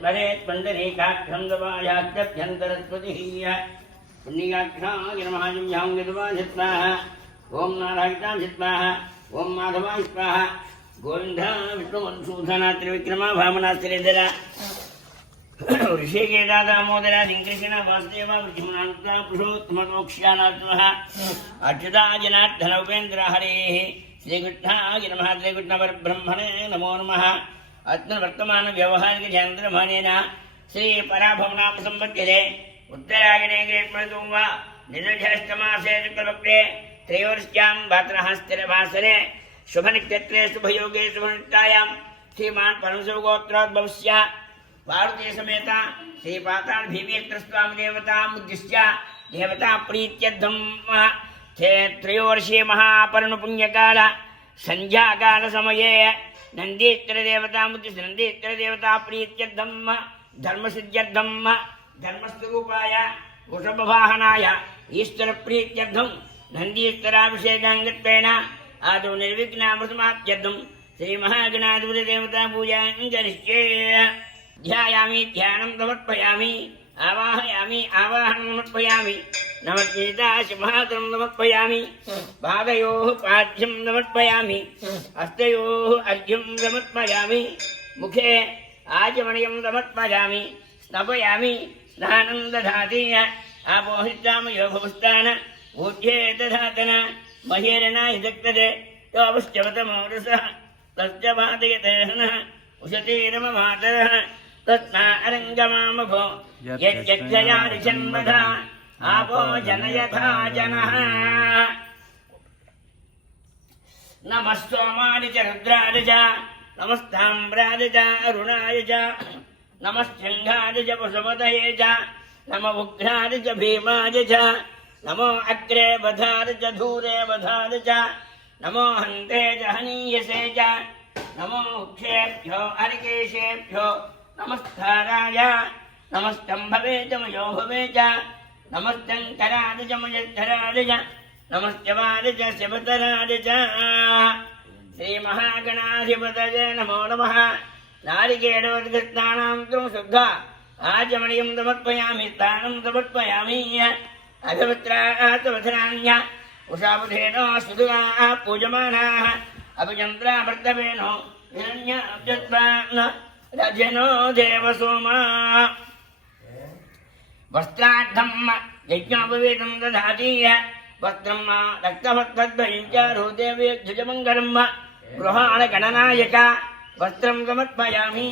स्मरेत् पुण्डरीकाक्षं दवायात्यभ्यन्तरस्वतिः पुण्डरीकाक्षाय नमः जिह्वाङ्गदवाय स्वाहा ॐ नारायणाय स्वाहा ॐ माधवाय स्वाहा गोविन्द विष्णुमधुसूदन त्रिविक्रमा वामना श्रीधर ऋषिकेश दामोदर लिङ्गेशन वासुदेव वृषिमनान्ता पुरुषोत्तमोक्ष्यानात्मः अच्युताजनार्दन उपेन्द्र हरेः श्रीकृष्णाय नमः श्रीकृष्णपरब्रह्मणे नमो नमः अत्नवर्तमान व्यवहारिक चन्द्रमानेन श्री पराभवनाम संवत्सरे उत्तरायणे ग्रीष्मऋतुः निजष्टमासे शुक्लपक्षे त्रयोदश्यां भाद्रः स्थिरवासरे शुभनक्षत्रे शुभयोगे शुभनिष्ठायां श्रीमान् परमशिवगोत्रोद्भवस्य पार्वती समेत श्री पाताल भीमेश्वर स्वामी देवतामुद्दिश्य देवता प्रीत्यर्थं त्रयोदशी महापर्व पुण्यकाल संध्याकाल समये नंदीश्वर देवतामुद्दिश्य नंदीश्वर देवता प्रीत्यर्थं धर्मसिद्ध्यर्थं धर्मस्वरूपाय वृषभवाहनाय ईश्वर प्रीत्यर्थं नंदीश्वराभिषेकाङ्गत्वेन आदौ निर्विघ्नामृतमाप्त्यर्थं श्री महागणाधिपति देवता पूजां करिष्ये ध्यायामि ध्यानं समर्पयामि आवाहयामि आवाहनं समर्पयामि नमस्कृताशमहात्रं समर्पयामि पादयोः पाद्यं समर्पयामि हस्तयोः अर्घ्यं समर्पयामि मुखे आचमनीयं समर्पयामि स्नापयामि स्नानं दधाति आपोहितामयो भवस्तान ऊर्ध्वे दधातन महेरना हिदक्तते तवश्चवतमोरसः तस्य भातयते हनः उशतीरममातरः तस्मा अरङ्गमामभो यज्ञयारिषन्वधा आपो जनयथा जनः नमः सोमाय च रुद्राय च नमस्ताम्राय च अरुणाय च नमः शङ्खाय च पशुपतये च नमो उग्राय च भीमाय च नमो अग्रे वधाय च धूरे वधाय च नमो हन्ते च हनीयसे च नमो मुख्येभ्यो हरिकेशेभ्यो नमस्काराय नमस्तंभवे च मयो भवे च नमस्तंकराय च मयद्धराय च नमस्त्यवाय च शिवतराय च श्रीमहागणाधिपतये नमो नमः नारिकेलोद्गतानां त्वं शुद्धा आचमनीयं समर्पयामि स्नानं समर्पयामि अभिवत्रातवधनान्य उषाबुधेनो सुदुगाः पूजमानाः अभिचन्द्रामर्तवेनो हिरण्यजत्वान् रजनो देवसोमा वस्त्रार्थं यज्ञोपवीतं दधाति वस्त्रं रक्तवत्तद्वयं च रुदेव्यज्जुजमङ्गलं गृहाणगणनायक वस्त्रं समर्पयामि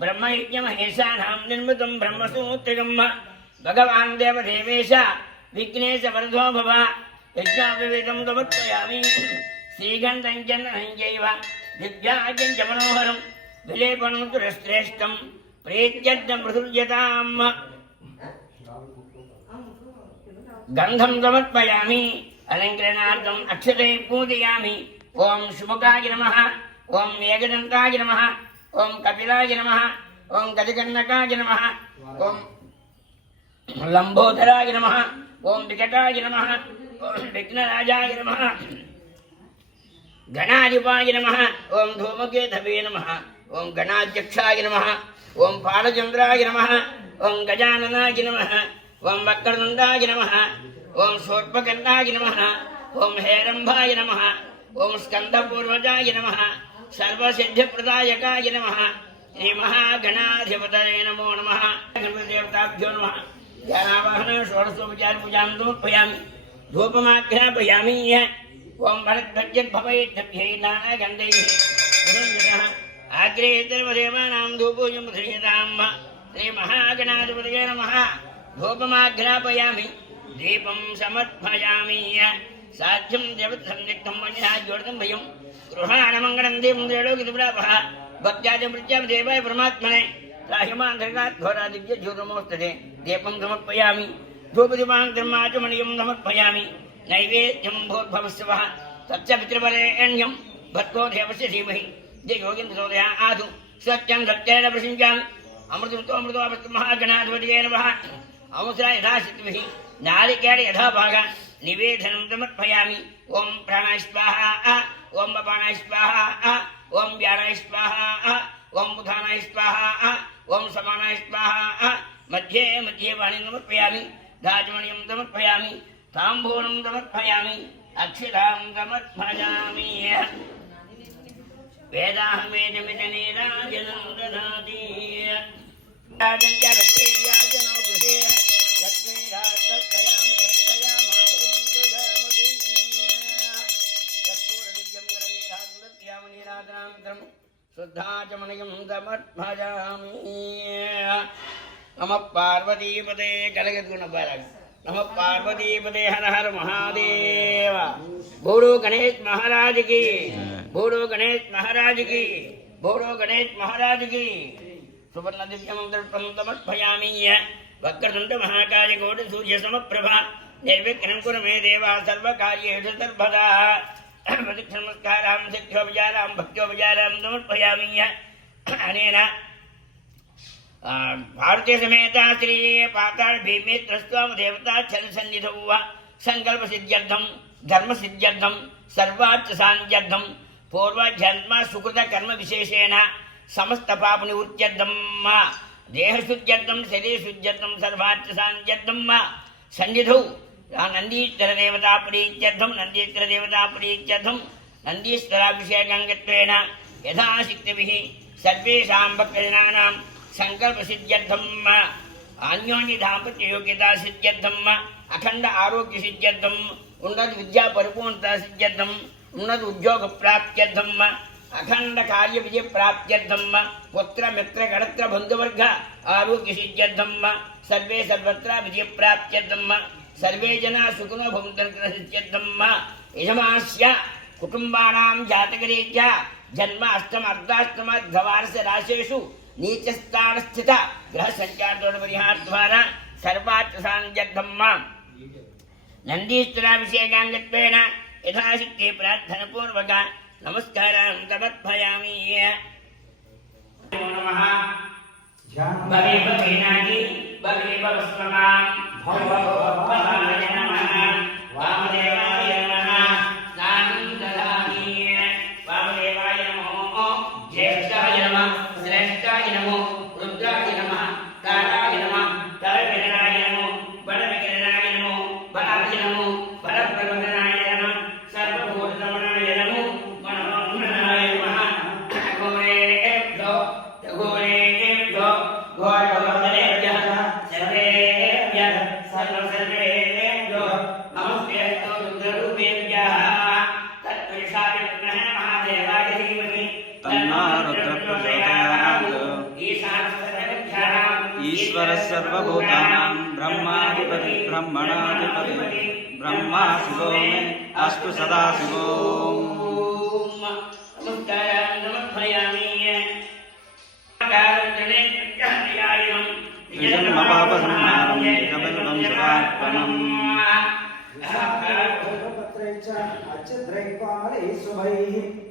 ब्रह्मयज्ञमहेशानां निर्मितं ब्रह्मसूत्रिकं भगवान् देवदेवेश विघ्नेशवरदो भव यज्ञोपवीतं समर्पयामि श्रीगन्धं चन्दनं चैव दिव्याज्ञं च मनोहरं विलेपनं तुरश्रेष्ठं प्रीत्यर्थं प्रसुर्यताम् गन्धं समर्पयामि अलङ्करणार्थम् अक्षते पूजयामि ॐ शुभकाय नमः ॐ एकदन्ताय नमः ॐ कपिलाय नमः ॐ गजकर्णकाय नमः ॐ लम्बोदराय नमः ॐ विकटाय नमः ॐ विघ्नराजाय नमः गणाधिपाय नमः ॐ धूमकेतवे नमः ॐ गणाध्यक्षाय नमः ॐ बालचन्द्राय नमः ॐ गजाननाय नमः ॐ वक्रतुण्डाय नमः ॐ शूर्पकर्णाय नमः ॐ हेरम्भाय नमः ॐ स्कन्दपूर्वजाय नमः सर्वसिद्धिप्रदायकाय नमः श्रीमहागणाधिपतये नमो नमः गणपतिदेवताभ्यो नमः ध्यानावाहन षोडशोपचारपूजां समर्पयामि धूपमाघ्रापयामि ओं भरद्भज्यद्भवैद्भ्यै नानागन्धैः पुरञ्जनः आग्रे सर्वदेवानां धूपोऽयं प्रदीयतां श्रीमहागणाधिपतये नमः धूपमाघ्रापयामि दीपं समर्पयामि साध्यं देवसंयुक्तं मन्यः ज्योतिं भयं गृहाणमङ्गलं दीपं देवलोकितुप्रापः भक्त्यादिमृत्यां देवाय परमात्मने राहिमान्धकाद्घोरादिव्यज्योतिर्मोस्तते दीपं समर्पयामि धूपदीपान्तर्माचमनीयं समर्पयामि नैवेद्यं भूर्भवस्वः तच्च पितृवरेण्यं भर्गो देवस्य धीमहि जयोगिन्द्रोदया आदु सत्यं सत्येन प्रसिञ्चामि अमृतो महागणाधिपतये नमः अमुसरा यथाशक्तिभिः नारिकेल यथा भागा निवेदनं समर्पयामि ओं प्राणाय स्वाहा ओं अपानाय स्वाहा ओं व्यानाय स्वाहा ओं बुधानाय स्वाहा ओं समान पाणिं समर्पयामि दाजमणिं समर्पयामि ताम्बूलं समर्पयामि अक्षतां समर्पयामि वेदाहमेदमिदनीराजनं ददाति राजञ्जरतेर्याजनो गृहे लक्ष्मीराजतत्कयां केतयामातुं कर्पूरदिव्यं गणनीराजनं नीराजनामित्रं शुद्धाचमणिं समर्पयामि नमः पार्वतीपते कलगुणपरग नमः पार्वतीपते हर हर महादेव बोलो गणेश महाराज की बोलो गणेश महाराज की बोलो गणेश महाराज की सुवर्ण दिव्यं दर्पं समर्पयामि वक्रतुण्ड महाकाय कोटि सूर्य समप्रभा निर्विघ्नं कुरु मे देव सर्वकार्येषु सर्वदा प्रदक्षिणमस्कारां शिक्षोपचारां भक्त्योपचारां समर्पयामि अनेन भारतीय समेत श्री पाताल भीमेत्र स्वाम देवता चल सन्निधौ संकल्प सिद्ध्यर्थं धर्म सिद्ध्यर्थं सर्वार्थ सान्ध्यर्थं पूर्व जन्म सुकृत कर्म विशेषेण समस्त पाप निवृत्त्यर्थं देह शुद्ध्यर्थं शरीर शुद्ध्यर्थं सर्वार्थ सान्ध्यर्थं सन्निधौ नन्दीश्वर देवता प्रीत्यर्थं नन्दीश्वर देवता प्रीत्यर्थं नन्दीश्वराभिषेकं यथाशक्तिभिः सर्वेषां भक्तजनानां संकल्प सिद्ध्यर्थं अन्योन्य दाम्पत्य योग्यता सिद्ध्यर्थं अखंड आरोग्य सिद्ध्यर्थं उन्नत विद्या परिपूर्णता सिद्ध्यर्थं उन्नत उद्योग प्राप्त्यर्थं अखंड कार्य विजय प्राप्त्यर्थं पुत्र मित्र गणत्र बंधुवर्ग आरोग्य सिद्ध्यर्थं सर्वे सर्वत्र विजय प्राप्त्यर्थं सर्वे जना सुखिनो भवन्तु सिद्ध्यर्थं यजमानस्य कुटुंबानां जातकरीत्या जन्म अष्टम अर्धाष्टम द्वादश राशिषु नीचस्थान स्थित ग्रह संचार परिहार द्वारा सर्वार्थ सान्ध्यर्थं नन्दीश्वराभिषेकाङ्गत्वेन यथाशक्ति प्रार्थना पूर्वक नमस्कारान् समर्पयामि नमः भवे भवेनादि भवे भवस्ममां भवाय नमः वामदेवाय नमः स्नानं ददामि वामदेवाय नमो ज्येष्ठाय नमः श्रेष्ठाय नमो रुद्राय नमः ताराय नमः तारकिरणाय नमो बलविकिरणाय नमो बलाय नमो बलप्रबोधनाय नमः सर्वभूतरमणाय नमो मनोन्मनाय नमः घोरेभ्यो घोरेभ्यो घोरघोरेभ्यः सर्वेभ्यः सर्वसर्वेभ्यो नमस्तेऽस्तु रुद्ररूपेभ्यः तत्पुरुषाय विद्महे महादेवाय धीमहि तन्नो रुद्रः प्रचोदयात् ईश्वर सर्वभूतानां ब्रह्माधिपति ब्रह्मणाधिपति ब्रह्मा शिवो मे अस्तु सदा शिवो नमस्कारान् समर्पयामि जन्मपापसंहारं जगद्गुरुं शिवार्पणम्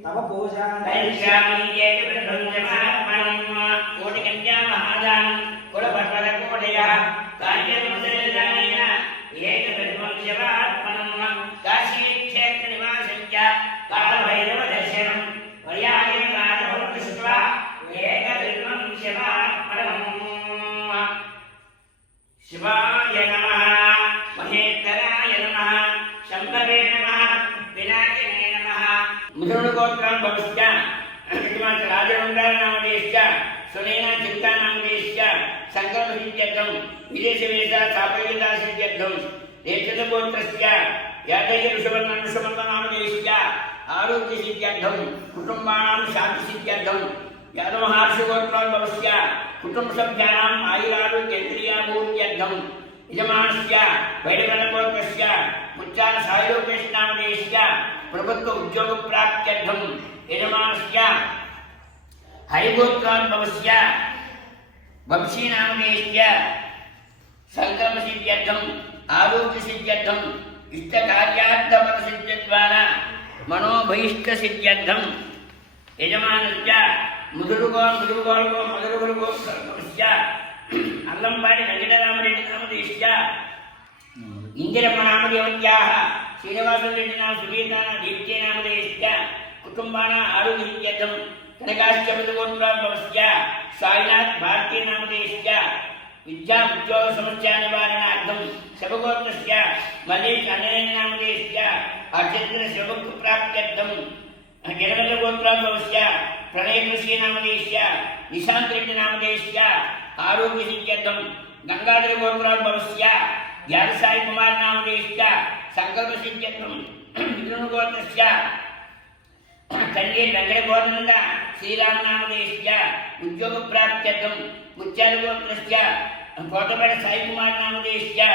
तव पूजा कुलपर्वतकोटयः कार्यमसेन एकविध्वं शिवार्पणं काशीक्षेत्रनिवासं च कालभैरवदर्शनं पर्याये कालभौतश्वा एकविध्वं शिवार्पणम् शिवाय नमः महेश्वराय नमः शम्भवे नमः विनायकने नमः मुद्रणगोत्रं भवश्च राजवंदानामदेश्च सुनेना चिन्तानामदेश्च संकल्पसिद्ध्यर्थं विदेशवेशा सापयुता सिद्ध्यर्थं देशगोत्रस्य यादय ऋषभनामदेश्च आरोग्यसिद्ध्यर्थं कुटुम्बानां शान्तिसिद्ध्यर्थं यादवमहर्षिगोत्रोद्भवस्य कुटुम्बसभ्यानाम् आयुरारोग्येन्द्रियाभूत्यर्थं यजमानस्य वैदिकगोत्रस्य उच्चार सायलोकेशनामदेश्च प्रभुत्व उद्योगप्राप्त्यर्थं यजमानस्य हरिगोत्रोद्भवस्य वंशीनामदेश्च संक्रमसिद्ध्यर्थं आरोग्यसिद्ध्यर्थं इष्टकार्यार्थफलसिद्ध्यद्वारा मनोभीष्टसिद्ध्यर्थं यजमानस्य मुदुरुगोत्रोद्भवस्य अल्लंबाडि वेंकटरामरेड्डी नामदेश्च इंदिरम्म नामदेवत्याः श्रीनिवासरेड्डिनाम सुधीर्नाम दीप्ते नामदेश्च कुटुम्बानां आरोग्यसिद्ध्यर्थं कनकाश्चपदगोत्रोद्भवस्य साईनाथ भारती नामदेश्च విద్యా ఉద్యోగ సమస్య నివారణార్థం శివగోత్రస్య మల్లేష్ అనయనామదేశ్య అర్చంద్ర శివకు ప్రాప్త్యర్థం జనగల గోత్రోద్భవస్య ప్రణయ కృషి నామదేశ్య నిశాంత్ రెడ్డి నామదేశ్య ఆరోగ్య సిద్ధ్యర్థం గంగాధర గోత్రోద్భవస్య జ్ఞానసాయి కుమార్ నామదేశ్య సంకల్ప సిద్ధ్యర్థం విష్ణు గోత్రస్య తండ్రి వెంకట గోత్రంద శ్రీరామనామదేశ్య ఉద్యోగ ప్రాప్త్యర్థం ముత్యాల గోత్రస్య కోటపేట సాయి కుమార్ నామదేశ్య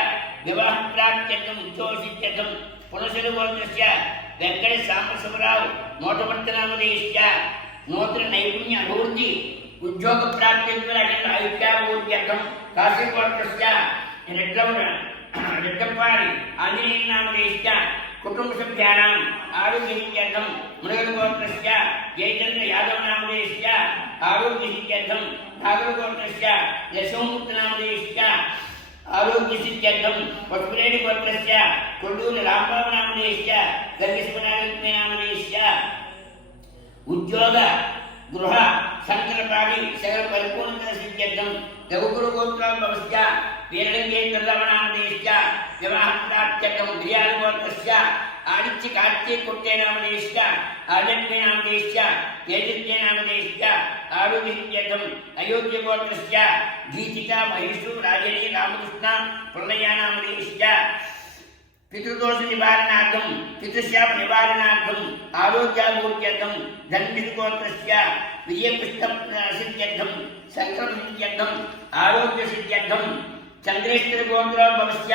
వివాహ ప్రాప్త్యర్థం ఉద్యోగ సిద్ధ్యర్థం పునశలు గోత్రస్య వెంకట సాంబశివరావు మోటపర్తి నామదేశ్య నూతన నైపుణ్య అభివృద్ధి ఉద్యోగ ప్రాప్త్యర్థం ఆయుష్యాభివృద్ధ్యర్థం కాశీ గోత్రస్య రెడ్డప్పాడి ఆంజనేయ నామదేశ్య కుటుంబ సభ్యానాం ఆరోగ్య సిద్ధ్యర్థం మునగల గోత్రస్య జయచంద్ర యాదవ నామదేశ్య ఆరోగ్య సిద్ధ్యర్థం నాగర గోత్రస్య యశోమూర్తి నామదేశ్య ఆరోగ్య సిద్ధ్యర్థం పసుపులేడి గోత్రస్య కొల్లూరి రాంబాబు నామదేశ్య గర్గస్వనారాయణ నామదేశ్య ఉద్యోగ గృహ సంకల్పాడి సకల పరిపూర్ణత సిద్ధ్యర్థం రఘుకుల గోత్రోద్భవస్య వీరలింగేశ్వరనామదేశ్య వివాహ ప్రాప్త్యర్థం బిర్యాల గోత్రస్య ఆదిత్య కార్తీక్ కుట్టే నామదేశ్య ఆజన్మే నామదేశ్య తేజస్య నామదేశ్య ఆరోగ్య సిద్ధ్యర్థం అయోధ్య గోత్రస్య గీతిక మహేషు రాజనీ రామకృష్ణ ప్రళయ నామదేశ్య పితృదోష నివారణార్థం పితృశాప నివారణార్థం ఆరోగ్యాభివృద్ధ్యర్థం ధన్విష్ గోత్రస్య విజయపుష్ట సిద్ధ్యర్థం సంకల్ప సిద్ధ్యర్థం ఆరోగ్య సిద్ధ్యర్థం చంద్రేశ్వర గోత్రోద్భవస్య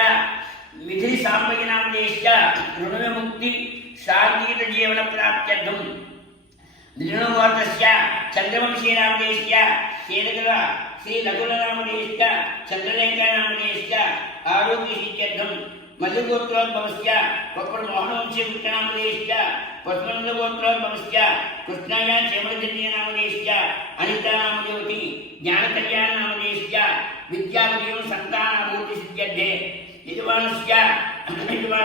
మిథిలి సాంబయ్య నామదేశ్య రుణ విముక్తి శాంతియుత జీవన ప్రాప్త్యర్థం మిథున గోత్రస్య చంద్రవంశీ నామదేశ్య శ్రీనగర శ్రీ నకుల నామదేశ్య చంద్రలేఖ నామదేశ్య ఆరోగ్య సిద్ధ్యర్థం మధు గోత్రోద్భవస్య కొప్పడు మోహనవంశీ కృష్ణనామదేశ్య పద్మనంద గోత్రోద్భవస్య కృష్ణయ్య చేమలజన్య నామదేశ్య అనిత నామదేవతి జ్ఞాన కళ్యాణ నామదేశ్య విద్యావిజయం సంతానాభివృద్ధి సిద్ధ్యర్థే యజమానస్య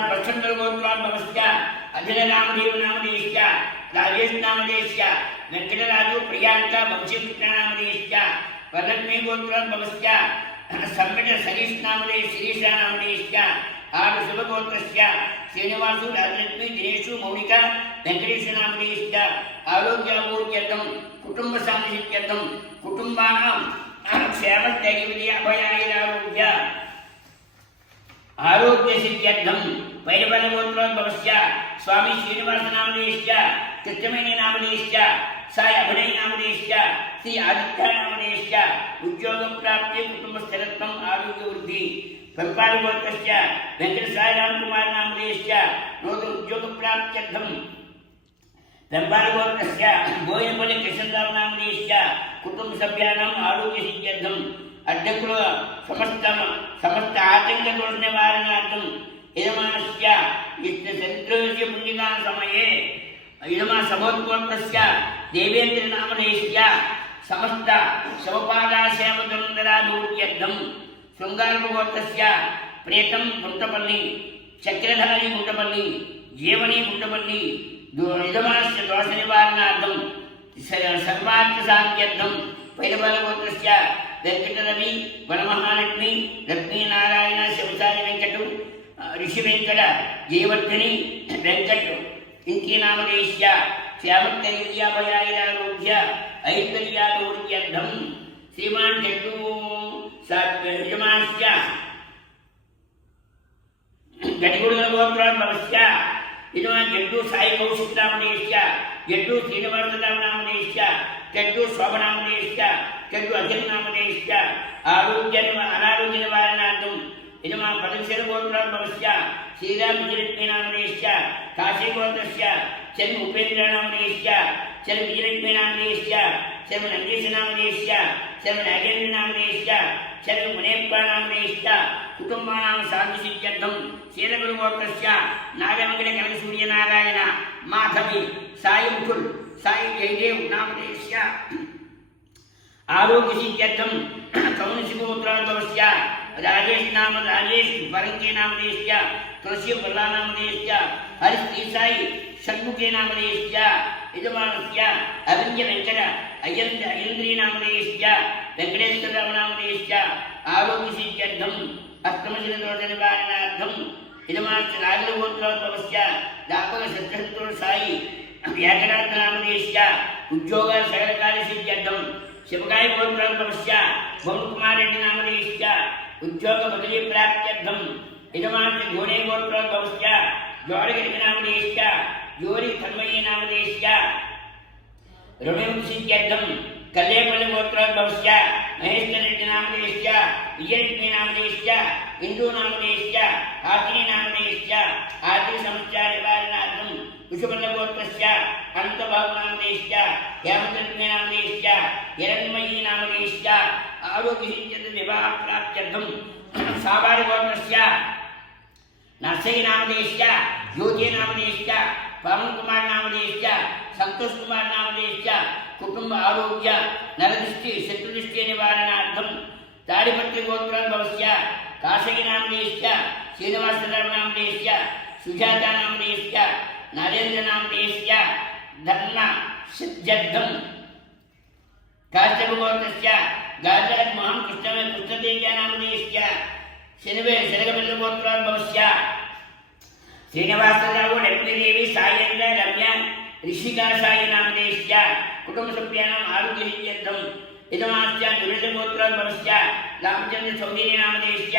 ప్రచండ గోత్రోద్భవస్య అజయ రామదేవ నామదేశ్య రాజేష్ నామదేశ్య వెంకటరాజు ప్రియాంక వంశీకృష్ణ నామదేశ్య వరలక్ష్మీ గోత్రోద్భవస్య సమ్మిట సరీష్ నామదేశ్ శిరీష నామదేశ్య ఆరు శుభగోత్రస్య శ్రీనివాసు రాజలక్ష్మి దినేషు మౌనిక వెంకటేశ్వర నామదేశ్య ఆరోగ్యాభివృద్ధ్యర్థం కుటుంబ శాంతి సిద్ధ్యర్థం కుటుంబానాం క్షేమ ధైర్య అభయారోగ్య ఆరోగ్య సిద్ధ్యర్థం వైరవల గోత్రోద్భవస్య స్వామి శ్రీనివాస నామదేశ్య కృష్ణమణి నామదేశ్య సాయి అభినయ నామదేశ్య శ్రీ ఆదిత్య నామదేశ్య ఉద్యోగ ప్రాప్తి కుటుంబ స్థిరత్వం ఆరోగ్య వృద్ధి పెంపాల గోత్రస్య వెంకట సాయిరామ్ కుమార్ నామదేశ్య నూతన ఉద్యోగ ప్రాప్త్యర్థం పెంపాల గోత్రస్య బోయినపల్లి కృష్ణరావు నామదేశ్య కుటుంబ సభ్యానాం ఆరోగ్య సిద్ధ్యర్థం అధ్యక్షుల సమస్త ఆతంక దోష నివారణార్థం యజమానస్య చరిత్రస్య పుణ్యకా సమయే యజమా సభోద్గోత్రస్య దేవేంద్ర నామదేశ్య సమస్త శవపాదాసేవదుందరాభివృద్ధ్యర్థం శృంగారగోత్రస్య ప్రేతం గుంటపల్లి చక్రధారి గుంటపల్లి జీవని గుంటపల్లి యజమానస్య దోష నివారణార్థం సర్వార్థ సాంఖ్యర్థం పైలబల గోత్రస్య వెంకటరవి వనమహాలక్ష్మి లక్ష్మీనారాయణ శివసారి వెంకటు ఋషి వెంకట జయవర్ధని వెంకట్ ఇంకీ నామదేశ్య శ్యామత్తైర్యాభయారోగ్య ఐశ్వర్యాభివృద్ధ్యర్థం శ్రీమాన్ జడ్డు యజమానస్య గడిగుడుగల గోత్రోద్భవస్య యజమాన్ జడ్డు సాయి కౌశిక్ నామదేశ్య జడ్డు శ్రీనివాసరావు నామదేశ్య జడ్డు శోభనామదేశ్య జడ్డు అఖిల్ నామదేశ్య అనారోగ్య నివారణార్థం యజమా పదశర గోత్రోద్భవస్య శ్రీరామ విజయలక్ష్మీ నామదేశ్య కాశీ గోత్రస్య శర్మ ఉపేంద్ర నామదేశ్య శర్మ విజయలక్ష్మీ నామదేశ్య శర్మ నందీశ నామదేశ్య శర్మ నాగేంద్ర నామదేశ్య శర్మ మునేప్ప నామదేశ్య కుటుంబానాం శాంతి సిద్ధ్యర్థం శ్రీరగురు గోత్రస్య నాగమంగళ కనక సూర్యనారాయణ మాధవి సాయి ముకుల్ సాయి జయదేవ్ నామదేశ్య ఆరోగ్య సిద్ధ్యర్థం కౌనసి గోత్రోద్భవస్య రాజేష్ పరంకే నామదేశ్య తులసి బల్లా నామదేశ్య హరి శ్రీ సాయి షణ్ముఖే నామదేశ్య యజమానస్య అవింద్య వెంకట అయ్యంద్రీ నామదేశ్య వెంకటేశ్వరరావు నామదేశ్య ఆరోగ్యసిద్ధ్యర్థం అష్టమశిలదోష నివారణార్థం ఇదమార్చ నాగలగోత్రోద్భవస్య దాపక శత్రుశత్రుడు సాయి వ్యాకరణామదేశ్య ఉద్యోగ సకలకార్యసిద్ధ్యర్థం శివకాయ గోత్రోద్భవస్య భవన్కుమారెడ్డి నామదేశ్య ఉద్యోగ బదిలీ ప్రాప్త్యర్థం ఇదమార్చ ఘోడే గోత్రోద్భవస్య జోడగిరి నామదేశ్య జోరి తన్మయ్య నామదేశ్య రుణింసిద్ధ్యర్థం కల్లేపల్లి గోత్రోద్భవస్య మహేశ్వరెడ్డి నామదేశ్య విజయలక్ష్మి నామదేశ్య హిందూ నామదేశ్య ఆకిని నామదేశ్య ఆర్థిక సమస్య నివారణార్థం కుశుపల్ల గోత్రస్య అనంతబాబు నామదేశ్య హేమలక్ష్మి నామదేశ్య హిరణ్మయీ నామదేశ్య ఆరోగ్యసిద్ధ్యర్థ వివాహ ప్రాప్త్యర్థం సావారి గోత్రస్య నర్సయ్య నామదేశ్య జ్యోతి నామదేశ్య పవన్ కుమార్ నామదేశ్య సంతోష్ కుమార్ నామదేశ్య కుటుంబ ఆరోగ్య నరదృష్టి శత్రుదృష్టి నివారణార్థం తాడిపత్రి గోత్రోద్భవస్య కాశీ నామదేశ్య శ్రీనివాసరావు నామదేశ్య సుజాత నామదేశ్య నరేంద్ర నామదేశ్య ధర్మ సిద్ధ్యర్థం కాశ్యప గోత్రస్య గాజరాజ్ మోహన్ కృష్ణదేవ్య నామదేశ్య శనగబెల్లి గోత్రోద్భవస్య శ్రీనివాసరావు లక్ష్మీదేవి సాయేంద్ర రమ్య రిషికా సాయి నామదేశ్య కుటుంబ సభ్యానాం ఆరోగ్యసిద్ధ్యర్థం ఇదమాస్య దురితగోత్రోద్భవస్య రామచంద్ర చౌదరి నామదేశ్య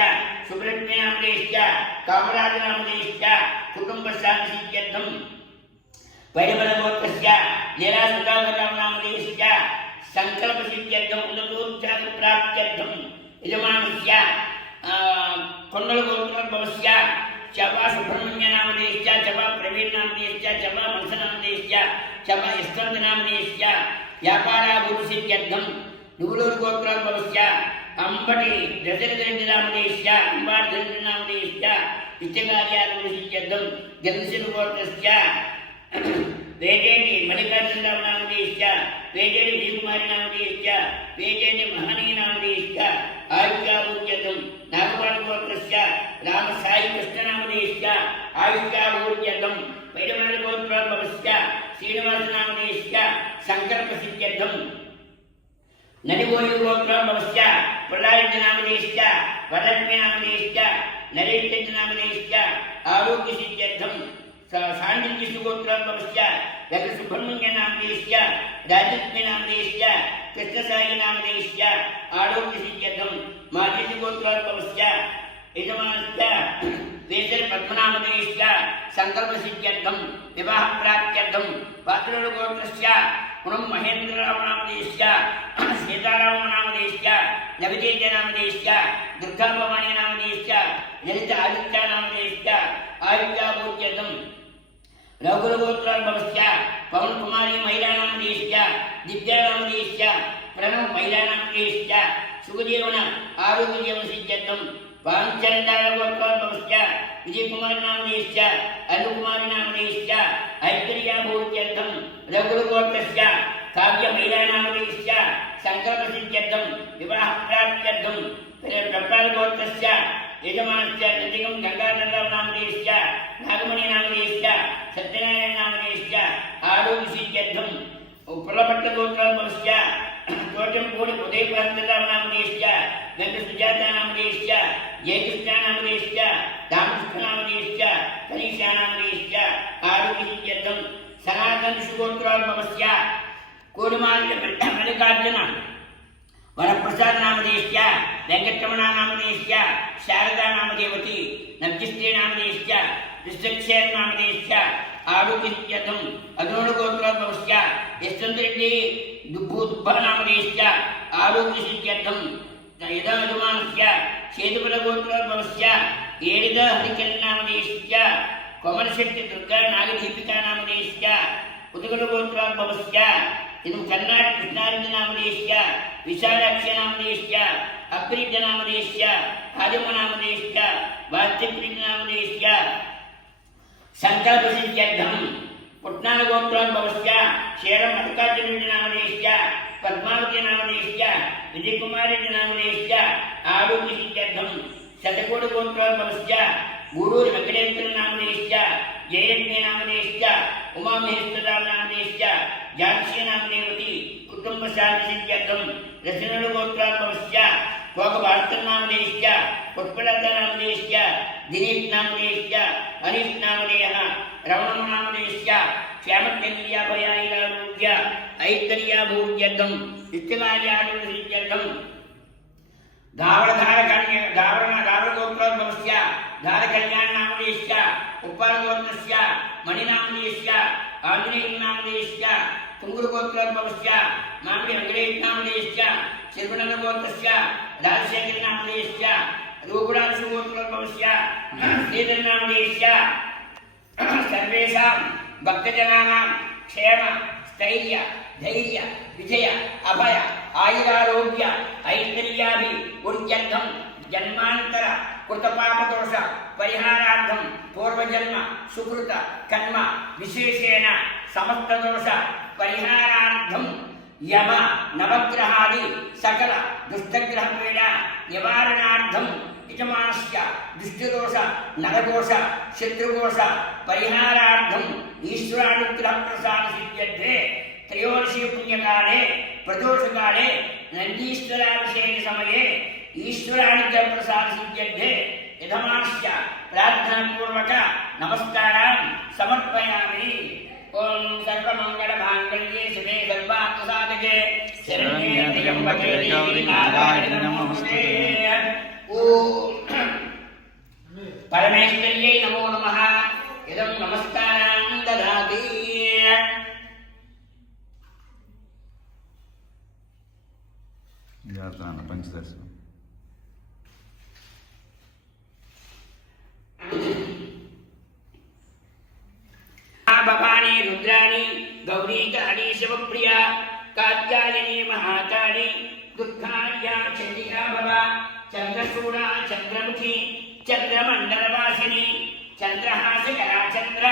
సుబ్రహ్మణ్య నామదేశ్య కామరాజ నామదేశ్య కుటుంబ శాంతిసిద్ధ్యర్థం వైరబల గోత్రస్య లీలా సుధాకరరావు నామదేశ్య సంకల్ప సిద్ధ్యర్థం ఉన్నతోత్సాహ ప్రాప్త్యర్థం యజమానస్య కొండల గోత్రోద్భవస్య చవా సుబ్రహ్మణ్య నామదేశ్య చవా ప్రవీణ్ నామదేశ్య చవా మనస నామదేశ్య చవా యశ్వంత్ నామదేశ్య వ్యాపారాభివృద్ధిసిద్ధ్యర్థం నువ్వులూరు గోత్రోద్భవస్య అంబటి దశరథరెడ్డి నామదేశ్య అంబార్ధరెడ్డి నామదేశ్య నిత్యకార్యాభివృద్ధిసిద్ధ్యర్థం గంధశిల గోత్రస్య వేటేటి మల్లికార్జునరావు నామదేశ్య వేటేటి విజయకుమారి నామదేశ్య వేటేటి మహనీయ నామదేశ్య ఆయుష్యాభివృద్ధ్యర్థం నాగపాటి గోత్రస్య రామ సాయి కృష్ణ నామదేశ్య ఆయుష్యాభివృద్ధ్యర్థం వైరమల్లి గోత్రోద్భవస్య శ్రీనివాస నామదేశ్య సంకల్ప సిద్ధ్యర్థం నడిగోయి గోత్రోద్భవస్య పుల్లారెడ్డి నామదేశ్య వరలక్ష్మి నామదేశ్య నరేష్ నామదేశ్య ఆరోగ్య సిద్ధ్యర్థం సాండిల్య గోత్రోద్భవస్య వెంకట సుబ్రహ్మణ్య నామదేశ్య రాజలక్ష్మి నామదేశ్య కృష్ణసాయి నామదేశ్య ఆరోగ్య సిద్ధ్యర్థం మాజీ గోత్రోద్భవస్య యజమానస్య వేసరి పద్మనామదేశ్య సంకల్ప సిద్ధ్యర్థం వివాహ ప్రాప్త్యర్థం పాత్రుల గోత్రస్య పునం మహేంద్రరావు నామదేశ్య సీతారామ నామదేశ్య నవితేజ నామదేశ్య దుర్గాభవాని నామదేశ్య లలిత ఆదిత్య నామదేశ్య ఆయుష్యాభివృద్ధ్యర్థం రఘుల గోత్రోద్భవస్య పవన్ కుమారి మహిళా నామదేశ్య దివ్యా నామదేశ్య ప్రణవ్ మహిళా నామదేశ్య సుఖజీవన ఆరోగ్య జీవన సిద్ధ్యర్థం పాంచండాల గోత్రోద్భవస్య విజయకుమారి నామదేశ్య అరుణకుమారి నామదేశ్య ఐశ్వర్యాభివృద్ధ్యర్థం రఘుల గోత్రస్య కావ్య మహిళా నామదేశ్య సంకల్ప సిద్ధ్యర్థం వివాహ ప్రాప్త్యర్థం ప్రకాల గోత్రస్య యజమానస్య నిత్యం గంగాధరరావు నామదేశ్య నాగమణి నామదేశ్య సత్యనారాయణ నామదేశ్య ఆరోగ్య సిద్ధ్యర్థం పుల్లపట్ల గోత్రోద్భవస్య తోటంపూడి ఉదయభద్రరావు నామదేశ్య గంగ సుజాత నామదేశ్య జయకృష్ణ నామదేశ్య రామకృష్ణ నామదేశ్య కనీషా నామదేశ్య ఆరోగ్య సిద్ధ్యర్థం సనాతన సుగోత్రోద్భవస్య కోడిమాల్య మల్లికార్జున వరప్రసాద్ నామదేశ్య వెంకటరమణ నామదేశ్య శారదా నామదేవతి నర్జిస్త్రీ నామదేశ్య విశ్వక్షేర నామదేశ్య ఆరోగ్య సిద్ధ్యర్థం అదోడు గోత్రోద్భవస్య యశ్వంతరెడ్డి దుబ్బ నామదేశ్య ఆరోగ్య సిద్ధ్యర్థం యజమానస్య చేతుపల గోత్రోద్భవస్య ఏడిద హరికల్ నామదేశ్య కొమరశెట్టి దుర్గా నాగదీపికా నామదేశ్య ఉదగల గోత్రోద్భవస్య ఇది కర్ణాటక కృష్ణారెడ్డి నామదేశ్య విశాలాక్ష నామదేశ్య అగ్రిజ నామదేశ్య ఆదిమ నామదేశ్య వాత్సప్రీతి నామదేశ్య సంకల్ప సిద్ధ్యర్థం పుట్నాల గోత్రోద్భవస్య క్షీరం మల్లికార్జునరెడ్డి నామదేశ్య పద్మావతి నామదేశ్య విజయకుమారెడ్డి నామదేశ్య ఆరోగ్య సిద్ధ్యర్థం శతకోటి గోత్రోద్భవస్య గూడూరు వెంకటేశ్వర నామదేశ్య జయలక్ష్మి నామదేశ్య ఉమామహేశ్వరరావు నామదేశ్య ఝాన్సీ నామదేవతి కుటుంబ శాంతి సిద్ధ్యర్థం రచనలు గోత్రోద్భవస్య भोगभास्करनामधेयश्च पुष्पलतानामधेयश्च दिनेशनामधेयश्च हरीशनामधेयः रमणनामधेयश्च श्यामत्यन्याभयायिलारोग्य ऐतर्याभूर्यर्थं नित्यकार्यानुसिद्ध्यर्थं धावरगोत्रोद्भवस्य धारकल्याणनामधेयश्च उप्पारगोत्रस्य मणिनामधेयश्च आञ्जनेयनामधेयश्च तुङ्गुरगोत्रोद्भवस्य मामिडी वेङ्कटेशनामधेयश्च श्रीगुणगोत्रस्य राजशेखरनामधेयश्च रूपुराजगोत्रोद्भवस्य श्रीधरनामधेयश्च सर्वेषां भक्तजनानां क्षेम स्थैर्य धैर्य विजय अभय आयुरारोग्य ऐश्वर्याभिवृद्ध्यर्थं जन्मांतर कृतपापदोष परिहारार्थं पूर्वजन्म सुकृत कर्म विशेषेण समस्त दोष परिहारार्थं यम नवग्रहादि सकल दुष्टग्रह पीडा निवारणार्थं यजमानस्य दुष्टदोष नरदोष शत्रुदोष परिहारार्थं ईश्वरानुग्रह प्रसाद सिद्ध्यते त्रयोदशी पुण्यकाले प्रदोषकाले नन्दीश्वराभिषेक समये ईश्वरानुग्रह प्रसाद सिद्ध्यते यजमानस्य प्रार्थनापूर्वक नमस्कारान् समर्पयामि। ओम सर्वमंगलमांगल्ये शिवे सर्वार्थसाधके शरण्ये त्र्यंबके गौरी नारायणी नमोस्तुते। ओम परमेश्वर्यै नमो नमः। इदं नमस्कारान् ददाति। यात्रान पंचदश भवानी रुद्राणी गौरी काली शिवप्रिया कात्यायनी महाकाली दुर्गाया चंडिका भवा चंद्रचूड़ा चंद्रमुखी चंद्रमंडलवासिनी चंद्रहासकरा चंद्र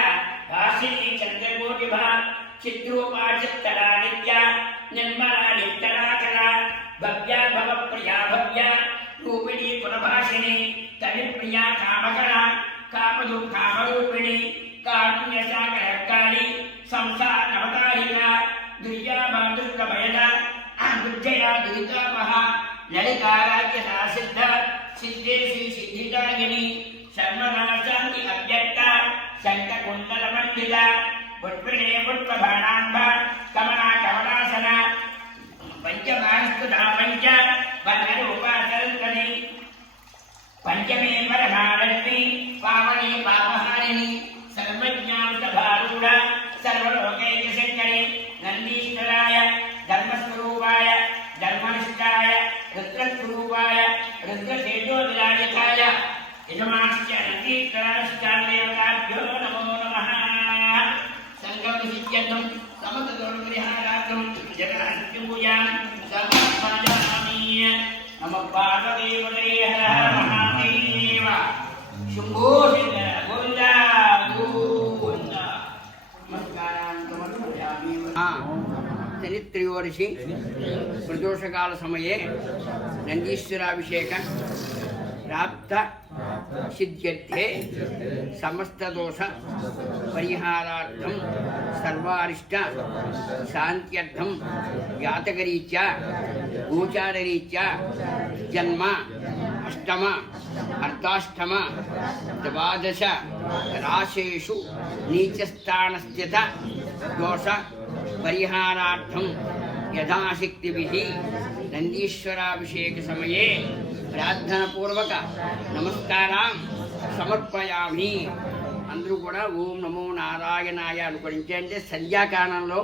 भासिनी चंद्रकोटिभा चिद्रूपा चित्तरा नित्या निर्मला नित्यराकला भव्या भवप्रिया भव्या रूपिणी कुलभाषिनी कविप्रिया कामकला कामदुःखामरूपिणी कारुण्यसागरकाली संसार नवतारिका दुर्या दुर्गभयदा दुर्जया दुरितापहा ललिता राज्यता सिद्ध सिद्धेशी सिद्धिदायिनी सर्वनाशान्ति अव्यक्ता शङ्खकुण्डलमण्डिता पुष्पिणे पुष्पबाणाम्बा कमला कमलासना पंचमास्तुता पंच वर्णरूपाचरन्तनी पंचमे वरधारणी पावनी पापहारिणी सर्वज्ञानभारूढ सर्वलोकैकशङ्करे नन्दीश्वराय धर्मस्वरूपाय धर्मनिष्ठाय रुद्रस्वरूपाय रुद्रतेजोविराजिताय यजमानस्य नन्दीश्वराश्चादेवताभ्यो नमो नमः। सङ्गमसिद्ध्यर्थं समस्तदोषपरिहारार्थं जगन्नाथपूजां समर्पयामि। नमः पार्वतीपतये हर हर महादेव शम्भो शङ्कर गोविन्द गोविन्द। नमस्कारान् समर्पयामि। त्रयोदशी प्रदोषकाल समये नन्दीश्वराभिषेक प्राप्त सिद्ध्यर्थे समस्त दोष परिहारार्थं सर्वारिष्ट शान्त्यर्थं जातकरीत्या गोचाररीत्या जन्म अष्टम अर्धाष्टम द्वादश राशेषु नीचस्थानस्थित दोष परिहारार्थं यथाशक्तिभिः नन्दीश्वराभिषेक समये प्रार्थनापूर्वक नमस्कारान् సమర్పయామి। అందరూ కూడా ఓం నమో నారాయణాయ అనుకరించండి। సంధ్యాకాలంలో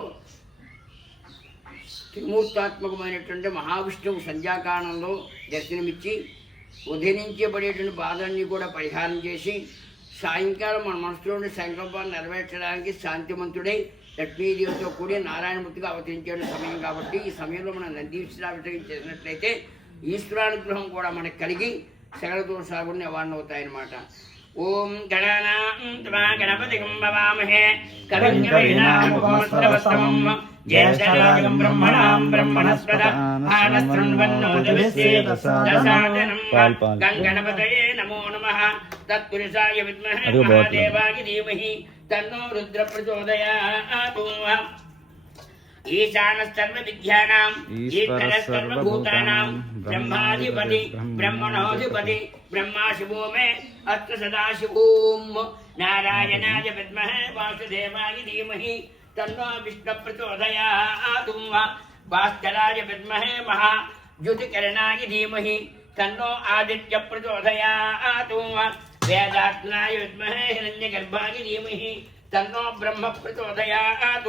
త్రిమూర్తాత్మకమైనటువంటి మహావిష్ణువు సంధ్యాకాలంలో దర్శనమిచ్చి ఉదయించబడేటువంటి బాధలన్నీ కూడా పరిహారం చేసి సాయంకాలం మన మనసులోని సంకల్పాన్ని నెరవేర్చడానికి శాంతిమంతుడై లక్ష్మీదేవితో కూడి నారాయణమూర్తిగా అవతరించే సమయం కాబట్టి ఈ సమయంలో మనం నందీశ్వరాభిషేకం చేసినట్లయితే ఈశ్వరానుగ్రహం కూడా మనకు కలిగి సకల దోషాలు నివారణ అవుతాయన్నమాట। ఓం గణపతిం భవామహే కవిం కవీనాముపమస్రవస్తమం జ్యేష్ఠరాజం బ్రహ్మణాం బ్రహ్మణస్పద ఆనశృణ్వన్నోతివిశ్వే దశాజనం గణపతయే నమో నమః తత్పురుషాయ విద్మహే మహాదేవాయ ధీమహి తన్నో రుద్ర ప్రచోదయాత్। ईशानः सर्वविद्यानां ईश्वरः सर्वभूतानां ब्रह्माधिपति ब्रह्मणोऽधिपति ब्रह्मा शिवो मे अस्तु सदाशिवों नारायणाय विद्महे वासुदेवाय धीमहि तन्नो विष्णुः प्रचोदयात् भास्कराय विद्महे महाज्योतिकिरणाय धीमहि तन्नो आदित्यः प्रचोदयात् वेदात्मनाय विद्महे हिरण्यगर्भाय धीमहि तन्नो ब्रह्म प्रचोदयात्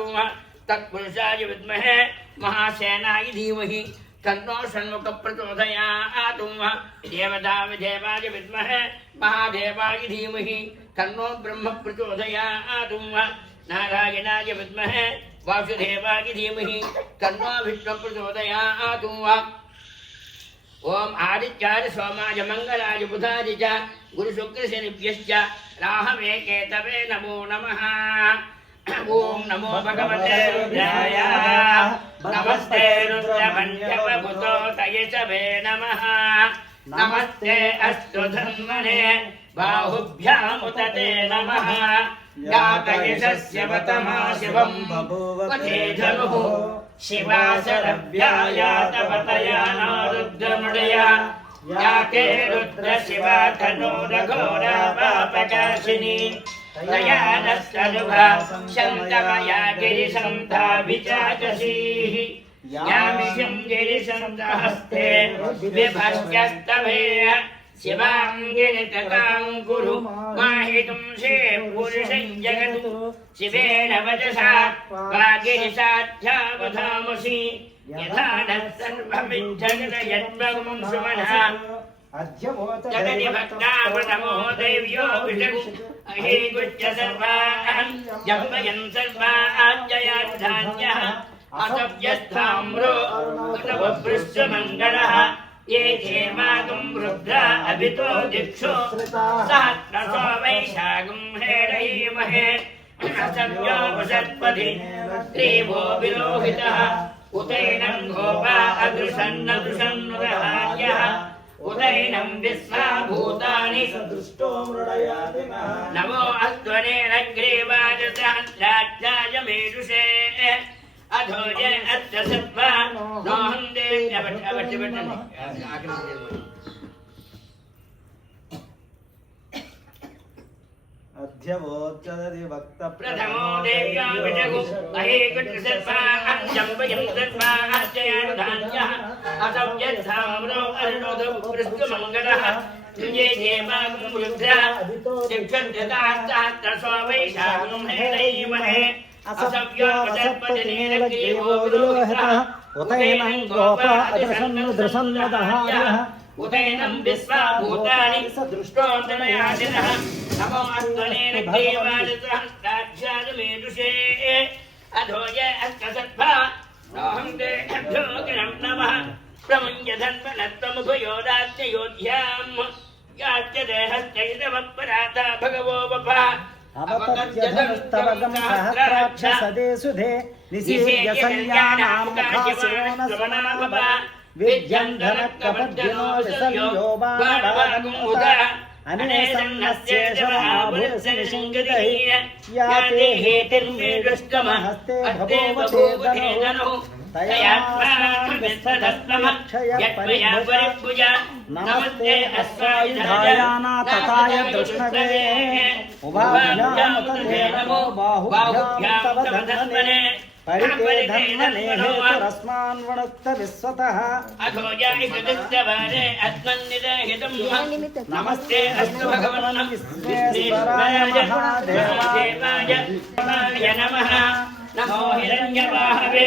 तत्पुरुषाय विद्महे महासेनाय धीमहि तन्नो षण्मुख प्रचोदयात् देवताय विद्महे महादेवाय धीमहि तन्नो ब्रह्म प्रचोदयात् नारायणाय विद्महे वासुदेवाय धीमहि तन्नो विष्णु प्रचोदयात् ओम आदित्याय सोमाय मंगलाय बुधाय च गुरुशुक्रशनिभ्यश्च राहवे केतवे नमो नमः। ओम नमो भगवते रुद्राय नमस्ते रुद्रमण्डपभूतो तयेशवे नमः। नमस्ते अस्तु धन्वने बाहुभ्यामुतते नमः। यातयशस्य वतमा शिवं बभूवते धनुः शिवाशरभ्यायातपतया नो रुद्रमृडया याते रुद्र शिवा धनुरघोरा पापकाशिनी तया नस्तनुभा शन्तमया गिरिशन्ताभिचाचसीः यामिषं गिरिशन्तहस्ते विभस्यस्तभेः शिवाङ्गिरितकां कुरु माहितुं शे पुरुषं जगतु शिवेन वचसा वागिरिसाध्यावधामसि यथा नः सर्वमिच्छगदयद्भवं सुमनः जगति भक्तामनमो देव्यो विषगु अहेगुच्च सर्वान् जम्बयन् सर्वाज्जयाधान्यः असव्यस्थाम्रो अतवभृष्टमङ्गलः ये क्षेमागुं रुद्रा अभितो दिक्षु सहस्रसो वैशाखं हेरयीमहे असव्यो वसत्पथि त्रिभो विलोहितः उतैनं गोपा अदृशन्नदृशन्नुदहार्यः उतैनं विश्वा भूतानि नमो अध्वनेरग्रीवाय सहस्राध्याय मेरुषे अधोजे अत्र सत्वा नोहं अध्यवोच्चदति वक्त प्रथमो देव्या विजगु अहेकुट्सर्वा जम्बयं सर्वा आश्चर्यानुधान्यः असव्यस्थाम्रो अरुणोदौ पृष्ठमङ्गलः ये देवागुं रुद्रा दिक्षन्त्यतास्तास्त्रसो वैशाखं हेरयीमहे असव्यो वसत्पतिनीलग्रीवो विलोहितः उतैनं गोपा अदृशन्नुदहार्यः उतैनं विश्वा भूतानि सदृष्टोऽन्तनयादिनः नमो अस्तनेन ग्रीवाय सहस्राध्याय मेरुषे अधोय अस्तसत्भा नोहं देभ्यो गिरं नमः प्रमुञ्च धन्वनत्वमुभयोदात्ययोध्याम् याच्च देहश्चैतवपराता भगवो वपा अवतत्यधनुस्तवगं सहस्राक्ष सदे सुधे निसीर्य सल्यानां मुखासोनसमनाभवा विद्यं धनकपद्यनो विसर्यो बाणवागमुदा अनेसन्नस्येषमहाभुरसनिषङ्गतिः याते हेतिर्मे दुष्टमहस्ते भवोवते धनुः नमस्ते अस्वायुधायानातताय दृष्णवे उभाभ्यां तथे नमो बाहुभ्यां तव धन्वने परिते धन्वने हेतुरस्मान् वणुक्त विश्वतः नमस्ते अस्तु भगवन् विश्वेश्वराय महादेवाय नमः नमो हिरण्यवाहवे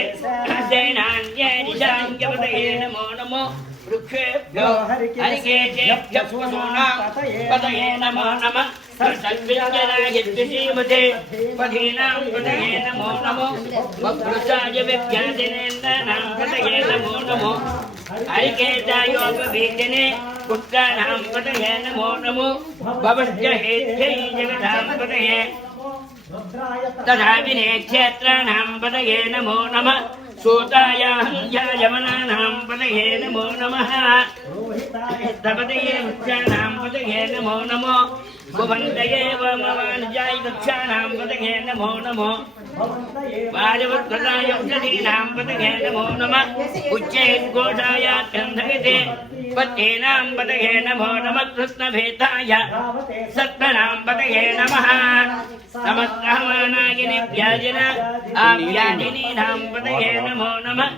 सेनान्यैशान्यपतये नमो नमो वृक्षेभ्यो हरिकेशेभ्यः पशूनां पतये नमो नमः सर्वविद्यानायद्विषीमते पथीनां पतये नमो नमो वक्रसाय विद्यादिनेन्द्राणां पतये नमो नमो हरिकेशायोपवीतिने पुत्राणां पतये नमो नमो भवस्य हेत्यै जगतां पतये तथा विनेक्षेत्राणां पतये नमो नमः सूतायाहंजायमनानां पतये नमो नमः तपतये मुख्यानां पतये नमो नमो भवन्तये वमवानुजाय वृक्षाणां पतये नमो नमो वाजवत्कलाय औषधीनां पतये नमो नमः उच्चैर्घोषाय गन्धयते पत्येनां पतये नमो नमः कृष्णभेदाय सत्त्वनां पतये नमः नमस्कामानागिनेभ्याजिन आव्याजिनीनां पतये नमो नमः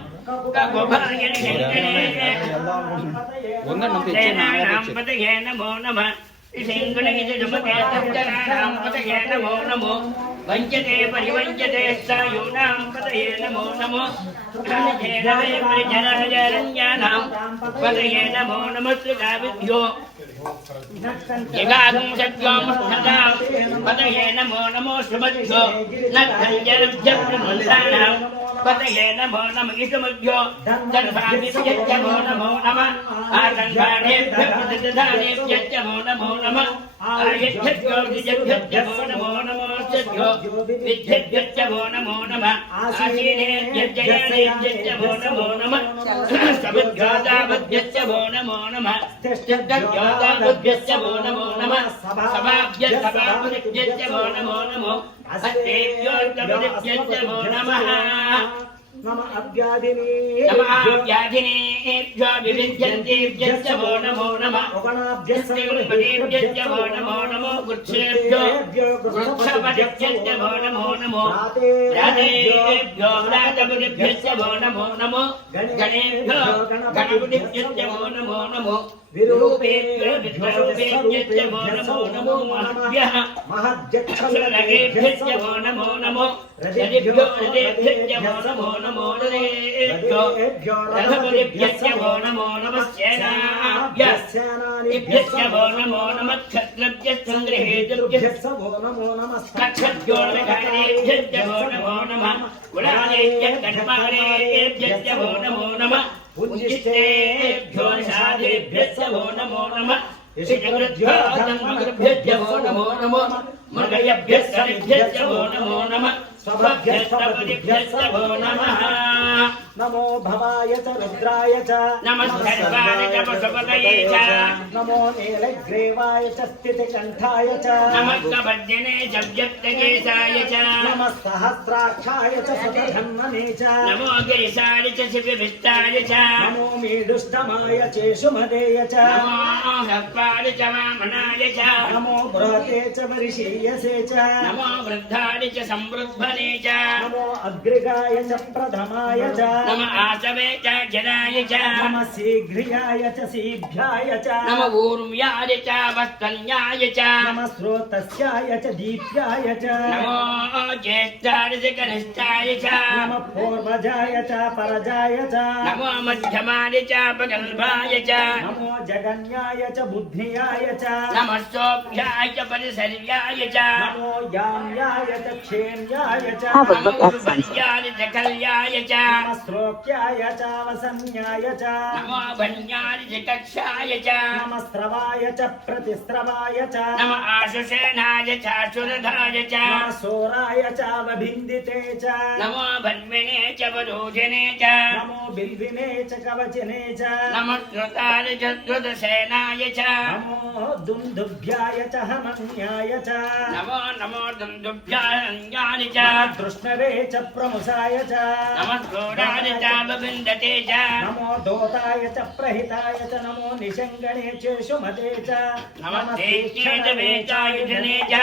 पतये नमो नमः पतये नमो नमो वञ्चते परिवञ्चते सायूनां पतये नमो नमो परिजनाय पतये नमो नमः त्रिकाविभ्यो यगागं सत्योमुष्ठदां पतये नमो नमो सुमध्यो नद्धञ्जरभ्यः प्रमुल्लानां पतये नमो नमः इषुमभ्यो दर्भाभिभ्यश्च नमो नमः आगन्धानेभ्यः प्रतिदधानेभ्यश्च नमो नमः आयुष्यभ्यो द्विजभ्यश्च नमो नमोऽस्यो विद्यभ्यश्च नमो नमः आशीनेभ्यश्च यानेभ्यश्च नमो नमः समुद्घाताभ्यश्च नमो नमः तिष्ठद्घाताभ्यश्च नमो नमः सभाभ्यश्च नमो नमः हस्तेभ्योऽर्कभ्यश्च नमः नमः अव्याधिनेभ्यो विविध्यन्तेभ्यश्च नमो नमः उगणाभ्यश्च नमो नमो वृक्षेभ्यो वृक्षपतिभ्यश्च नमो नमो राधेभ्यो व्रातपतिभ्यश्च नमो नमो गणेभ्यो गणपतिभ्यश्च नमो नमो विरूपेभ्यो विश्वरूपेभ्यश्च नमो नमो महद्भ्यः महद्यक्षलगेभ्यश्च नमो नमो रजेभ्यो रजेभ्यश्च नमो नमो रजेभ्यो रथपतिभ्यश्च नमो नमः सेनाभ्यश्च नमो नमः क्षत्रभ्यश्च सङ्गृहेतुभ्यश्च नमो नमः कक्षभ्योर्नखारेभ्यश्च नमो नमः कुलालेभ्यः कण्ठपालेभ्यश्च नमो नमः उज्जिष्टेभ्यो शादेभ्यश्च नमो नमः ऋषिकृभ्यश्च नमो नमो मृगयभ्यश्च नमो नमः स्वभ्यस्तपतिभ्यश्च नमः नमो भवाय च रुद्राय च नमः सर्वाय च पशुपतये च नमो नीलग्रीवाय च स्थितिकण्ठाय च नमः कपर्दिने च व्यक्तकेशाय च नमः सहस्राक्षाय च शतधन्वने च नमो केशाय च शिपिभिष्टाय च नमो मीडुष्टमाय चेषुमदेय च नमो हस्ताय च वामनाय च नमो बृहते च वरिशीयसे च नमो वृद्धाय च संवृद्भने च नमो अग्रिगाय च प्रथमाय च नमः आसवे च जनाय च नमः शीघ्रियाय च शीभ्याय च नमः ऊर्व्याय च वस्तन्याय च नमः स्रोतस्याय च दीप्याय च नमो ज्येष्ठाय च कनिष्ठाय च नमः पूर्वजाय च परजाय च नमो मध्यमाय च प्रगल्भाय च नमो जगन्याय च बुद्धियाय च नमः सोऽभ्याय च परिसर्याय च नमो याम्याय च क्षेम्याय च नमो गुरुवर्याय च कल्याय च नमः श्लोक्याय च वसन्याय च नमो भण्याय च कक्षाय च नमः स्रवाय च प्रतिस्रवाय च नमः आशुषेणाय च आशुरधाय च नमः सोराय च वभिन्दिते च नमो भन्विने च वरोजने च नमो बिल्विने च कवचिने च नमः श्रुताय च श्रुतसेनाय च नमो दुन्दुभ्याय च हमन्याय च नमो नमो दुन्दुभ्याय अन्याय च दृष्णवे च प्रमुसाय च नमः घोराय च बबिन्दते च नमो दोताय च प्रहिताय च नमो निषङ्गणे चेषुमते च नमः तेजवे च युधने च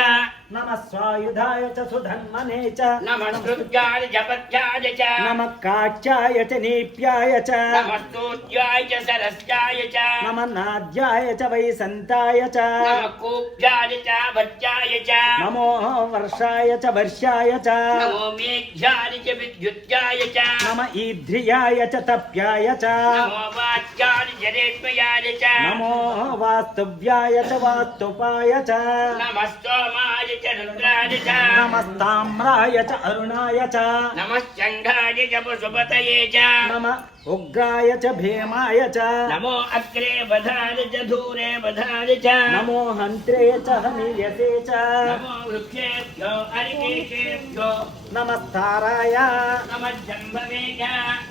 नमः स्वायुधाय च सुधन्वने च नमः श्रुत्याय च पथ्याय च नमः काच्याय च नीप्याय च नमः स्तोत्याय च सरस्याय च नमः नाद्याय च वैसन्ताय च नमः कूप्याय च भट्याय च नमो वर्षाय च वर्ष्याय च नमो मेघ्याय च विद्युत्याय च नमः ईध्रियाय च तप्याय च नमो वाच्याय च रेष्मयाय च नमो वास्तुव्याय च वास्तुपाय च नमः सोमाय च च रुद्राय च नमस्ताम्राय च अरुणाय च नमश्चण्डाय च पशुपतये च नमः उग्राय च भीमाय च नमो अग्रे बधाय च धूरे बधाय च नमो हन्त्रे च हनीयसे च नमो वृक्षेभ्यो अरिकेशेभ्यो नमस्ताराय नमः जम्भवे च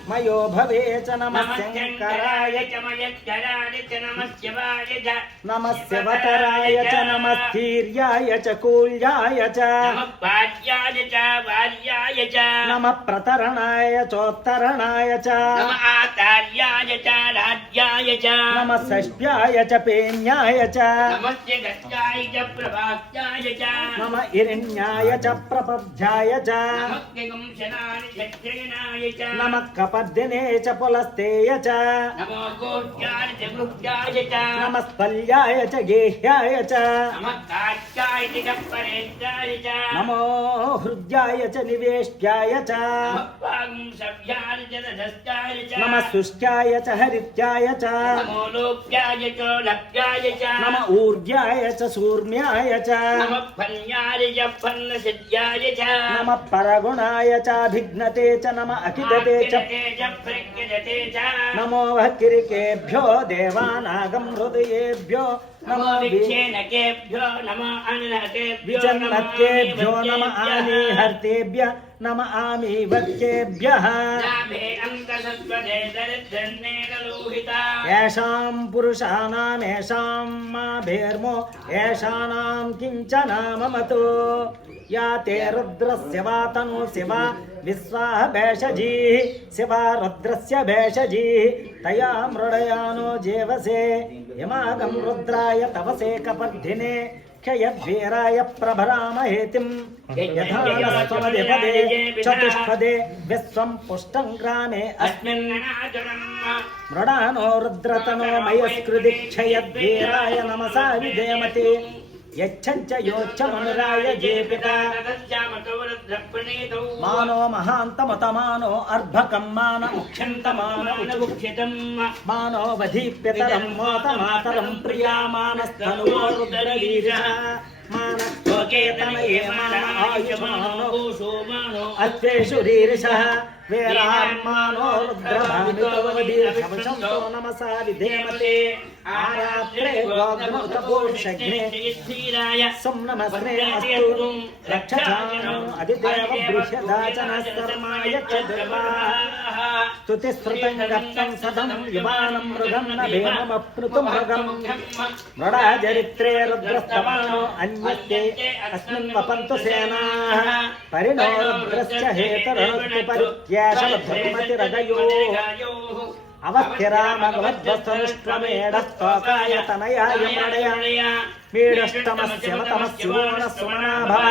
मयो भवे च नमः नमः शङ्कराय शङ्कराय च मयस्कराय च नमः शिवाय च नमः शिवतराय च नमः वीर्याय च कूल्याय च नमः भार्याय च भार्याय च नमः प्रतरणाय चोत्तरणाय च नमः आचार्याय च राज्याय च नमः षष्ट्याय च पेन्याय च नमस्य गत्याय च प्रभात्याय च नमः हिरण्याय च प्रपद्याय च नमः किंशनाय षट्जनाय च नमः कपद्दिने च पुलस्तेय च नमो गोष्ठ्याय च गृह्याय च नमः स्पल्याय च गेह्याय च नमः काच्याय च परेन्द्राय च नमो हृद्याय च निवेष्ट्याय च नमः पांसभ्याय च रजस्याय च नमः सुष्ट्याय च हरित्याय च नमो लोप्याय च लप्याय च नमः ऊर्ध्याय च सूर्म्याय च नमः फल्याय च फन्नसिद्ध्याय च नमः परगुणाय च भिघ्नते च नमः अकिदते च प्रज्ञते च नमो वह्किरिकेभ्यो देवानागं हृदयेभ्यो नमो विच्छेनकेभ्यो नमः अनिहतेभ्यो जन्मत्केभ्यो नमः आनीहर्तेभ्य नमः आमीवत्केभ्यः नाभे अङ्कसत्त्वदे दरिद्रन्नेन लोहिता येषां पुरुषाणामेषां माभेर्मो येषाणां किञ्चन ममतो या ते रुद्रस्य वा तनु शिवा विश्वाः भेषजीः शिवा रुद्रस्य भेषजीः तया मृडयानो जेवसे यमागं रुद्राय तवसे कपर्धिने क्षयद्वीराय प्रभरामहेतिं यथा नस्त्वमधिपदे चतुष्पदे विश्वं पुष्टं ग्रामे मृडानो रुद्रतनो मयस्कृति क्षयद्वीराय नमसा विधेमते यच्छञ्च योच्छमनुराय जेपिता मानो महान्तमतमानो अर्भकं मान उक्षन्तमान उच्चुक्षितं मानो वधीप्यतरं मोतमातरं प्रियामानस्तनुवो रुद्रवीरः मानस्तोकेतनये मान आयुष्मानो अश्वेषु रीरिषः वेरान्मानो रुद्रभामितवदीर्घवशं तो नमसा विधेमते आरात्रे गोग्नोतपोषग्ने संनमस्ने अस्तु रक्षजानो अधिदेव बृह्यदाचनस्तर्माय च दुर्वाः स्तुतिस्रुतं गप्तं सदं युवानं मृगं न भेममप्नुतु मृगं मृडाचरित्रे रुद्रस्तमानो अन्यस्ते अस्मिन् वपन्तु सेनाः परिणो रुद्रस्य हेतुरनुत्ति परित्याशवधर्मतिरगयोः अवस्थिरामगवद्वस्तनुष्वमेढस्तोकाय तनयाय मृडय मीडस्तमस्य मतमस्योणस्वमनाभव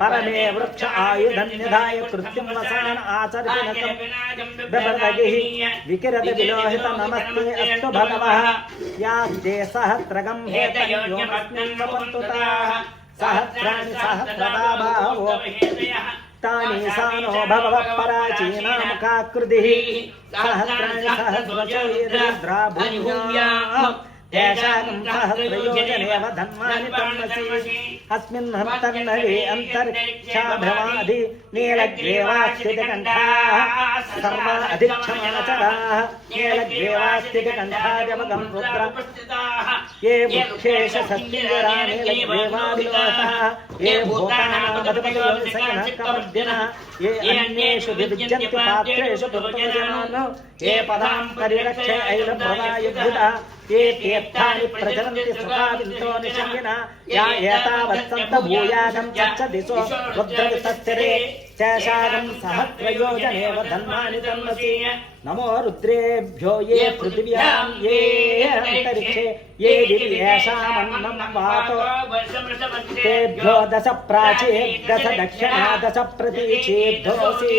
परमे वृक्ष आयुधन्यधाय कृत्यं वसान आचरितनकं बिभर्दगिः विकिरत विलोहित नमस्ते अस्तु भगवः यास्ते सहस्रगं हेतयोऽस्मिन् वपन्तु ताः सहस्राणि सहस्रदा बाहवो तानि सानो भगवः पराचीनां काकृतिः सहस्राणि सहस्रशो रुद्रा भूम्याम् तेषां सहस्रयोजनेव धन्वानि तन्मसि अस्मिन् हन्तर्नवे अन्तरिक्षाभवादि नीलग्रीवास्थितिकण्ठाः सर्वा अधिक्षमाचराः नीलग्रीवास्थितिकण्ठाजमगं रुद्र ये मुख्येश सस्तिजरा नीलग्रीवादिवासः ये भूतानामधिपतियोनिसयनः कपर्दिनः ये अन्येषु विविज्यन्ति पात्रेषु भूतजनानो ये पदां परिरक्ष्य ऐलभ्रवायुद्धितः ये तीर्थानि प्रचलन्ति सुखाविन्तो निशङ्गिना या एतावत्सन्त भूयागं चच्च दिशो रुद्रवितस्तिरे शेषागं सहस्रयोजनेव धन्वानि तन्मसि नमो रुद्रेभ्यो ये पृथिव्यां ये अन्तरिक्षे ये दिवि येषामन्नं वातो तेभ्यो दश प्राचे दश दक्षिणा दश प्रतीचेभ्योऽसि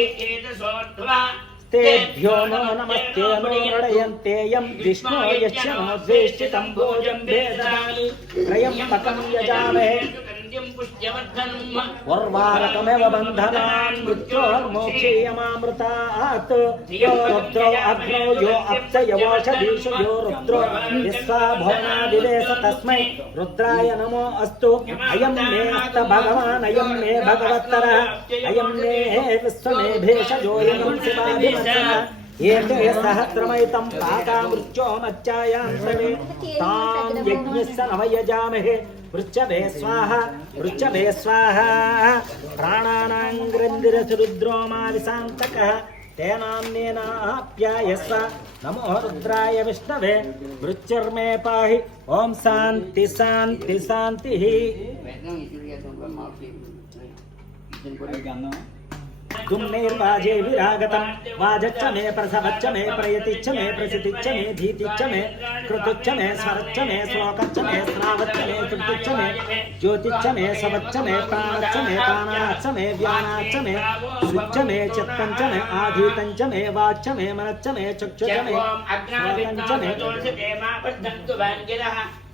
तेभ्यो नो नमस्ते नो मृडयन्तेयं विष्णो यस्य नो द्वेष्टितं भोजं भेददानि त्रयम्बकं यजामहे उर्वारकमेव बन्धनान् मृत्योर्मोक्षीयमामृतात् यो रुद्रो अग्नो यो अप्सयवोषधीषु यो रुद्रो विश्वा भुवनादिदेश तस्मै रुद्राय नमो अस्तु अयं मे अस्त भगवान् अयं मे भगवत्तरः अयं मे विश्वमे भेषजोऽयं शिवाभिमन्त्रः एते सहस्रमयितं पाकामृत्योमच्चायां सवे तां यज्ञस्य नवयजामहे वृच्छभे स्वाहा वृच्छभे स्वाहा प्राणानां ग्रन्थिरसुरुद्रोमाविशान्तकः तेनान्येनाप्यायस्व नमो रुद्राय विष्णवे वृच्चिर्मे पाहि ॐ शान्ति शान्ति शान्तिः दुम्नैर्वाजे विरागतं वाजच्च मे प्रसवच्च मे प्रयतिच्च मे प्रसिद्धिच्च मे धीतिच्च मे कृतुच्च मे स्वरच्च मे श्लोकच्च मे श्रावच्च मे कृतिच्च मे ज्योतिच्च मे शवच्च मे प्राणच्च मे प्राणाच्च मे व्यानाच्च मे सुच्च मे चित्तञ्च मे आधीतञ्च मे वाच्च मे मनच्च मे चक्षुच्च मे श्रोतञ्च मे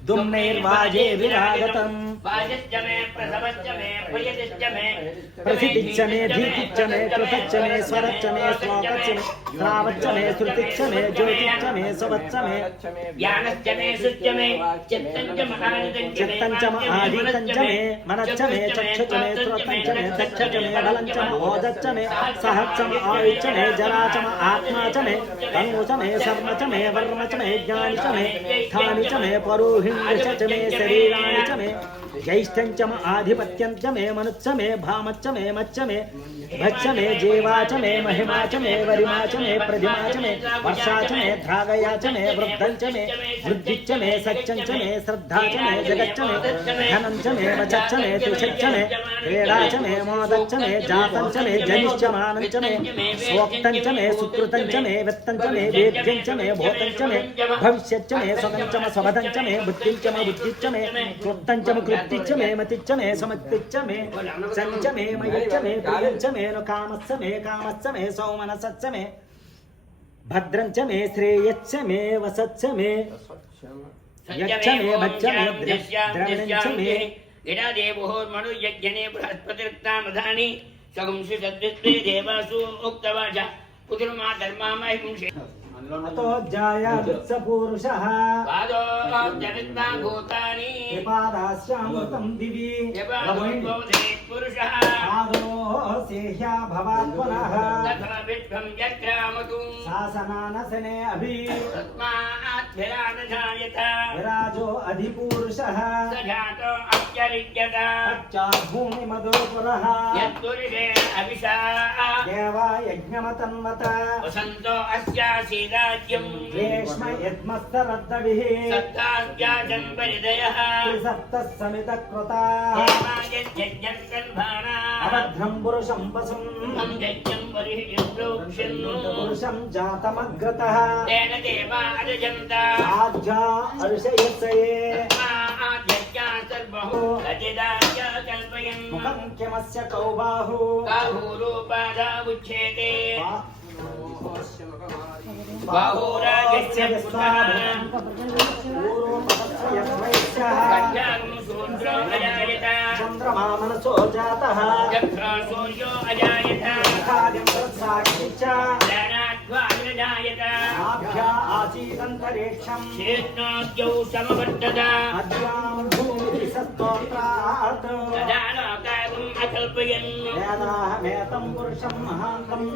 दुम्नैर्वाजे विरागतं वाजच्च मे प्रसवच्च मे प्रियतिच्च मे प्रसिद्धिच्च मे धीतिच्च मे कृतच्च मे स्वरच्च मे श्लोकच्च मे श्रावच्च मे श्रुतिच्च मे ज्योतिच्च मे शवच्च मे ज्ञानच्च मे सुच्च मे चित्तञ्च मे आधीतञ्च मे मनच्च मे चक्षुच्च मे श्रोतञ्च मे दक्षच्च मे बलञ्च मे ओजच्च मे सहच्च मे आयुच्च मे जराच मे आत्मा च मे तनुच मे शर्म च मे वर्म च मे ज्ञानि च मे स्थानि च मे परोहि च मे शरीराणि च मे ज्यैष्ठञ्च मे आधिपत्यञ्च मे मनुच्च मे भामच्च मे मच्च मे भच्च मे जेवा च मे महिमा च मे वरिमा च मे प्रतिमा च मे वर्षा च मे द्रागया च मे वृद्धञ्च मे वृद्धिच्च मे सच्चञ्च मे श्रद्धा च मे जगच्च मे धनञ्च मे वचच्च मे तिषच्च मे क्रीडा च मे मोदच्च मे जातञ्च मे जनिश्च मानञ्च मे स्वोक्तञ्च मे सुकृतञ्च मे वित्तञ्च मे वेद्यञ्च मे भूतञ्च मे भविष्यच्च मे स्वगञ्च मे स्वभदञ्च मे बुद्धिञ्च मे बुद्धिच्च मे कृत्तञ्च मे कृत्तिच्च मे मतिच्च मे समत्तिच्च मे सञ्च मे मयच्च मे प्रियञ्च मे कामच्च मे सौमनसच्च मे भद्रञ्च मे श्रेयच्च मे वसच्च मे यच्च मे भच्च मे द्रविणञ्च मे इडा देवोर्मनुयज्ञने बृहस्पतिर्तामधानि सगुंसि सद्वित्वे देवासु उक्तवाचा पुत्रुमाधर्मामहिंषे अतो जायादित्स पुरुषः पादो जनित्वा भूतानि पादास्यामृतं दिवि पुरुषः पादो सेह्या भवात्मनः तथा विद्वं यक्रामतु शासनानसने अभि तस्माद्भिरानजायत विराजो अधिपुरुषः स जातो अत्यरिज्यत पश्चाद्भूमिमधुपुरः यत्पुरुषे अभिषा देवा यज्ञमतन्वत वसन्तो अस्यासीराज्यम् ग्रेष्म यद्मस्तरद्दभिः सत्तास्याजन् परिदयः त्रिसप्तः समितकृताः यज्ञं कन्भाना अभद्रं पुरुषं पशुम् यज्ञं परिहिं प्रोक्ष्यन् पुरुषं जातमग्रतः तेन देवा अजन्ता आज्ञा अर्षयत्सये आद्यज्ञा सर्वहो अजिदाय कल्पयन् मुखं किमस्य कौ बाहु बाहुरूपादा उच्यते बाहुराजस्य पुत्रः सूर्यो अजायत चन्द्रमा मनसो जातः चक्रा सूर्यो अजायत जायत आभ्या आसीदन्तरिक्षम् शेष्णाद्यौ समवर्तत अद्यां भूमिः सत्तोत्रात् तदा लोकागुम् अकल्पयन् वेदाहमेतं पुरुषं महान्तम्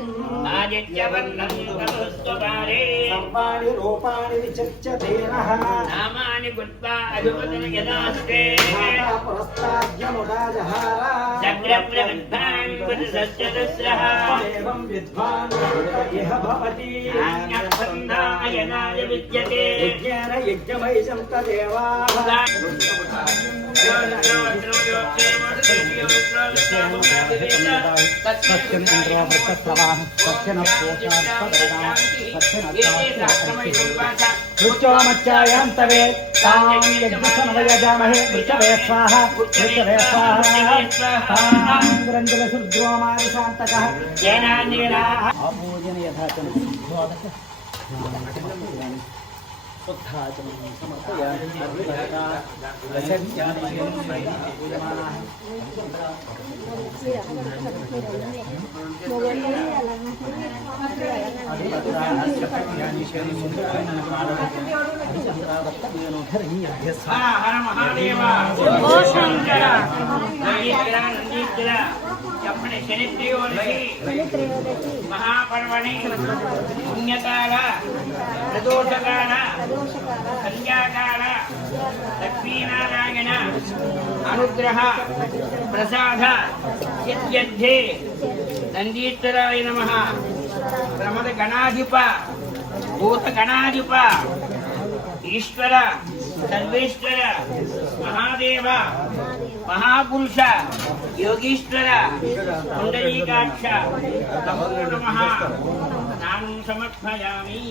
आदित्यवर्णं तमस्त्वपारे सर्वाणि रूपाणि विचित्य तेनः नामानि कृत्वा अभिवदन यदास्ते पुरस्ताद्यमुदाजहार चक्रप्रविद्वान् पुरुषश्चतस्रः एवं विद्वान् इह भवति नान्यस्पन्दायनाय विद्यते यज्ञेन यज्ञमैषं तदेवाः सत्यम् इन्द्रो वृत्तस्रवाः सत्यन मृत्योमच्चायां तवे तां यज्ञसमवयजामहे मृतवे स्वाहा मृतवे स्वाहा ग्रन्थिरशुद्रोमादिशान्तकः आभोजन यथा शुद्धाचमनं समर्पयामि अर्घ्यता హర మహాదేవ ఓ శంకర నందీశ్వర చెప్పండి శని త్రయోదశి మహాపర్వణి పుణ్యకాల ప్రదోషకాల సంధ్యాకాల లక్ష్మీనారాయణ అనుగ్రహ ప్రసాద సిద్ధ్యర్థే నందీశ్వరాయ నమః ప్రమద గణాధిప భూత గణాధిప ఈశ్వర సర్వేశ్వర మహాదేవ మహాపురుష యోగీశ్వర కుండలీకాక్ష నమో నమః నామం సమర్పయామి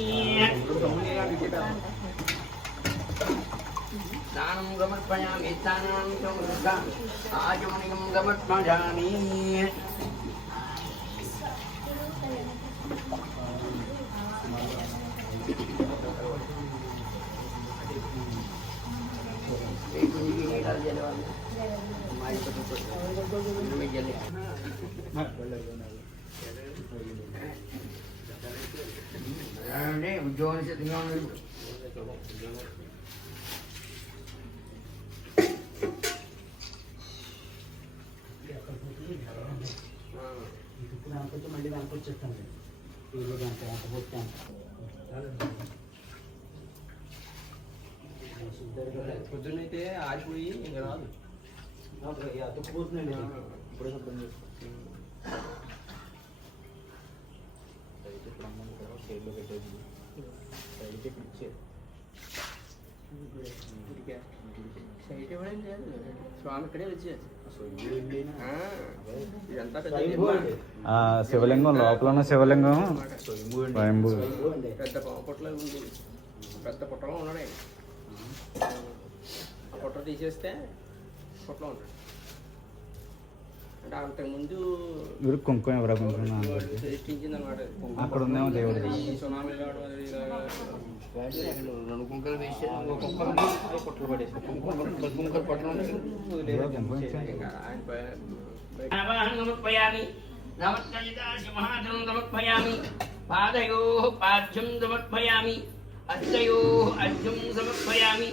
స్నానం సమర్పయామి స్నానం సమృద్ధ ఆచమనీయం సమర్పయామి ఉద్యోగం సిద్ధంగా ఉంది మళ్ళీ దానికి వచ్చేస్తాను పొద్దున్నైతే ఆడిపోయి ఇంకా రాదు అతుక్కుపోతుందండి ఇప్పుడే శబ్దం చేస్తుంది షేడ్లో పెట్టేది సైడ్కి పిచ్చే సైట్ ఇవ్వడం లేదు స్వామి ఇక్కడే వచ్చేది శివలింగం లోపల ఉన్న శివలింగం స్వయంభూ పెద్ద పొట్టలో ఉంది పెద్ద పొట్టలో ఉన్నాడే ఆ పొట్ట తీసేస్తే పొట్టలో ఉన్నాడు అంటే అంతకుముందు మీరు కుంకుమ ఎవరా కుంకుమ ప్రతిష్ఠించింది అనమాట అక్కడ ఉందేమో దేవుడు ఈ సునామీ రావడం అది రెండు కుంకలు వేసారు పొట్టలు పడేసి కుంకుమ పొట్టలు ఆవాహనం సమర్పయామి నమస్కరితాసి మహాధనం సమర్పయామి పాదయోః పాద్యం సమర్పయామి హస్తయోః అర్ఘ్యం సమర్పయామి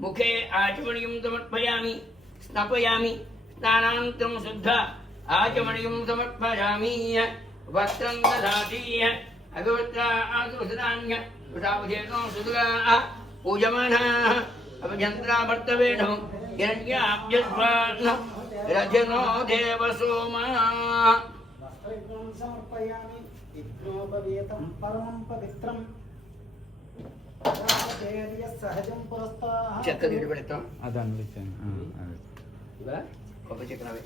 ముఖే ఆచమనీయం సమర్పయామి స్నాపయామి స్నానాంతం శుద్ధ ఆచమనీయం సమర్పయామి వస్త్రం దదాతి అగవత్ర ఆసుధాన్య ఉషాభుజేనో సుదుగా పూజమానాః అభజంత్రాభర్తవేణో హిరణ్యాబ్జస్వాన్న రజనో దేవసోమా సమర్పయామి యజ్ఞోపవేతం పరమం పవిత్రం సహజం పురస్తాః చెక్క తీడు పెడతాం అది అనిపించాను కొబ్బరి చెక్క నావే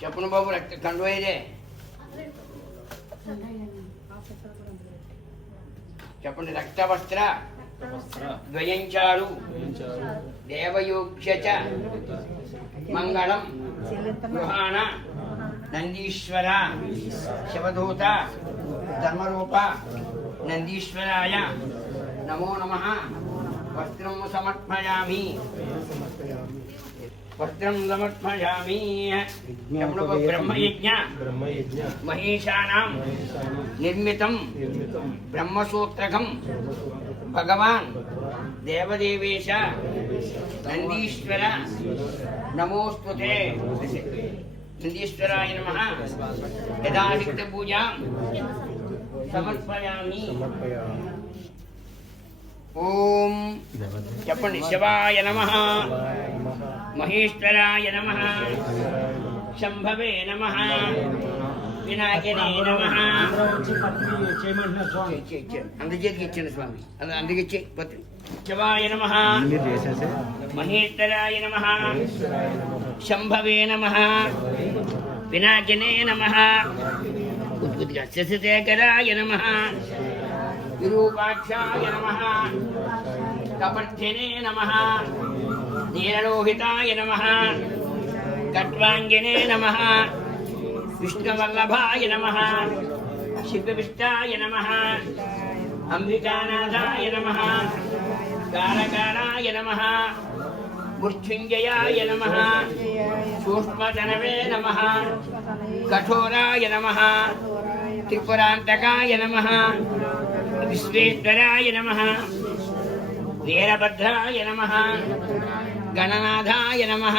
చెప్పను బాబు రక్త కండువైదే చెప్పండి రక్తవస్త్ర ద్వయంచారు దేవయోగ్య చ మంగళం గృహాణ నందీశ్వర శివదూత ధర్మరూప నందీశ్వరాయ నమో నమః వస్త్రం సమర్పయామి వస్త్రం సమర్పయామి బ్రహ్మయజ్ఞ మహేశానాం నిర్మితం బ్రహ్మసూత్రకం భగవాన్ దేవదేవేశ నందీశ్వర నమోస్తుతే నందీశ్వరాయ నమః యథాశక్తి పూజాం సమర్పయామి ఓం చెప్పండి శివాయ నమః మహేశ్వరాయ నమః శంభవే నమః వినాయకనే నమః అందచేతికి ఇచ్చాను స్వామి అందుకే శివాయ నమః మహేశ్వరాయ నమః శంభవే నమః వినాయకనే నమః శశిశేఖరాయ నమః విరూపాక్షాయ నమః కపర్ధినే నమః నీలలోహితాయ నమః ఖట్వాంగినే నమః విష్ణువల్లభాయ నమః शिल्पविष्टाय नमः अंबिकानाथाय नमः कारकाराय नमः मृत्युंजयाय नमः सूक्ष्मतनवे नमः कठोराय नमः त्रिपुरान्तकाय नमः विश्वेश्वराय नमः वीरभद्राय नमः गणनाथाय नमः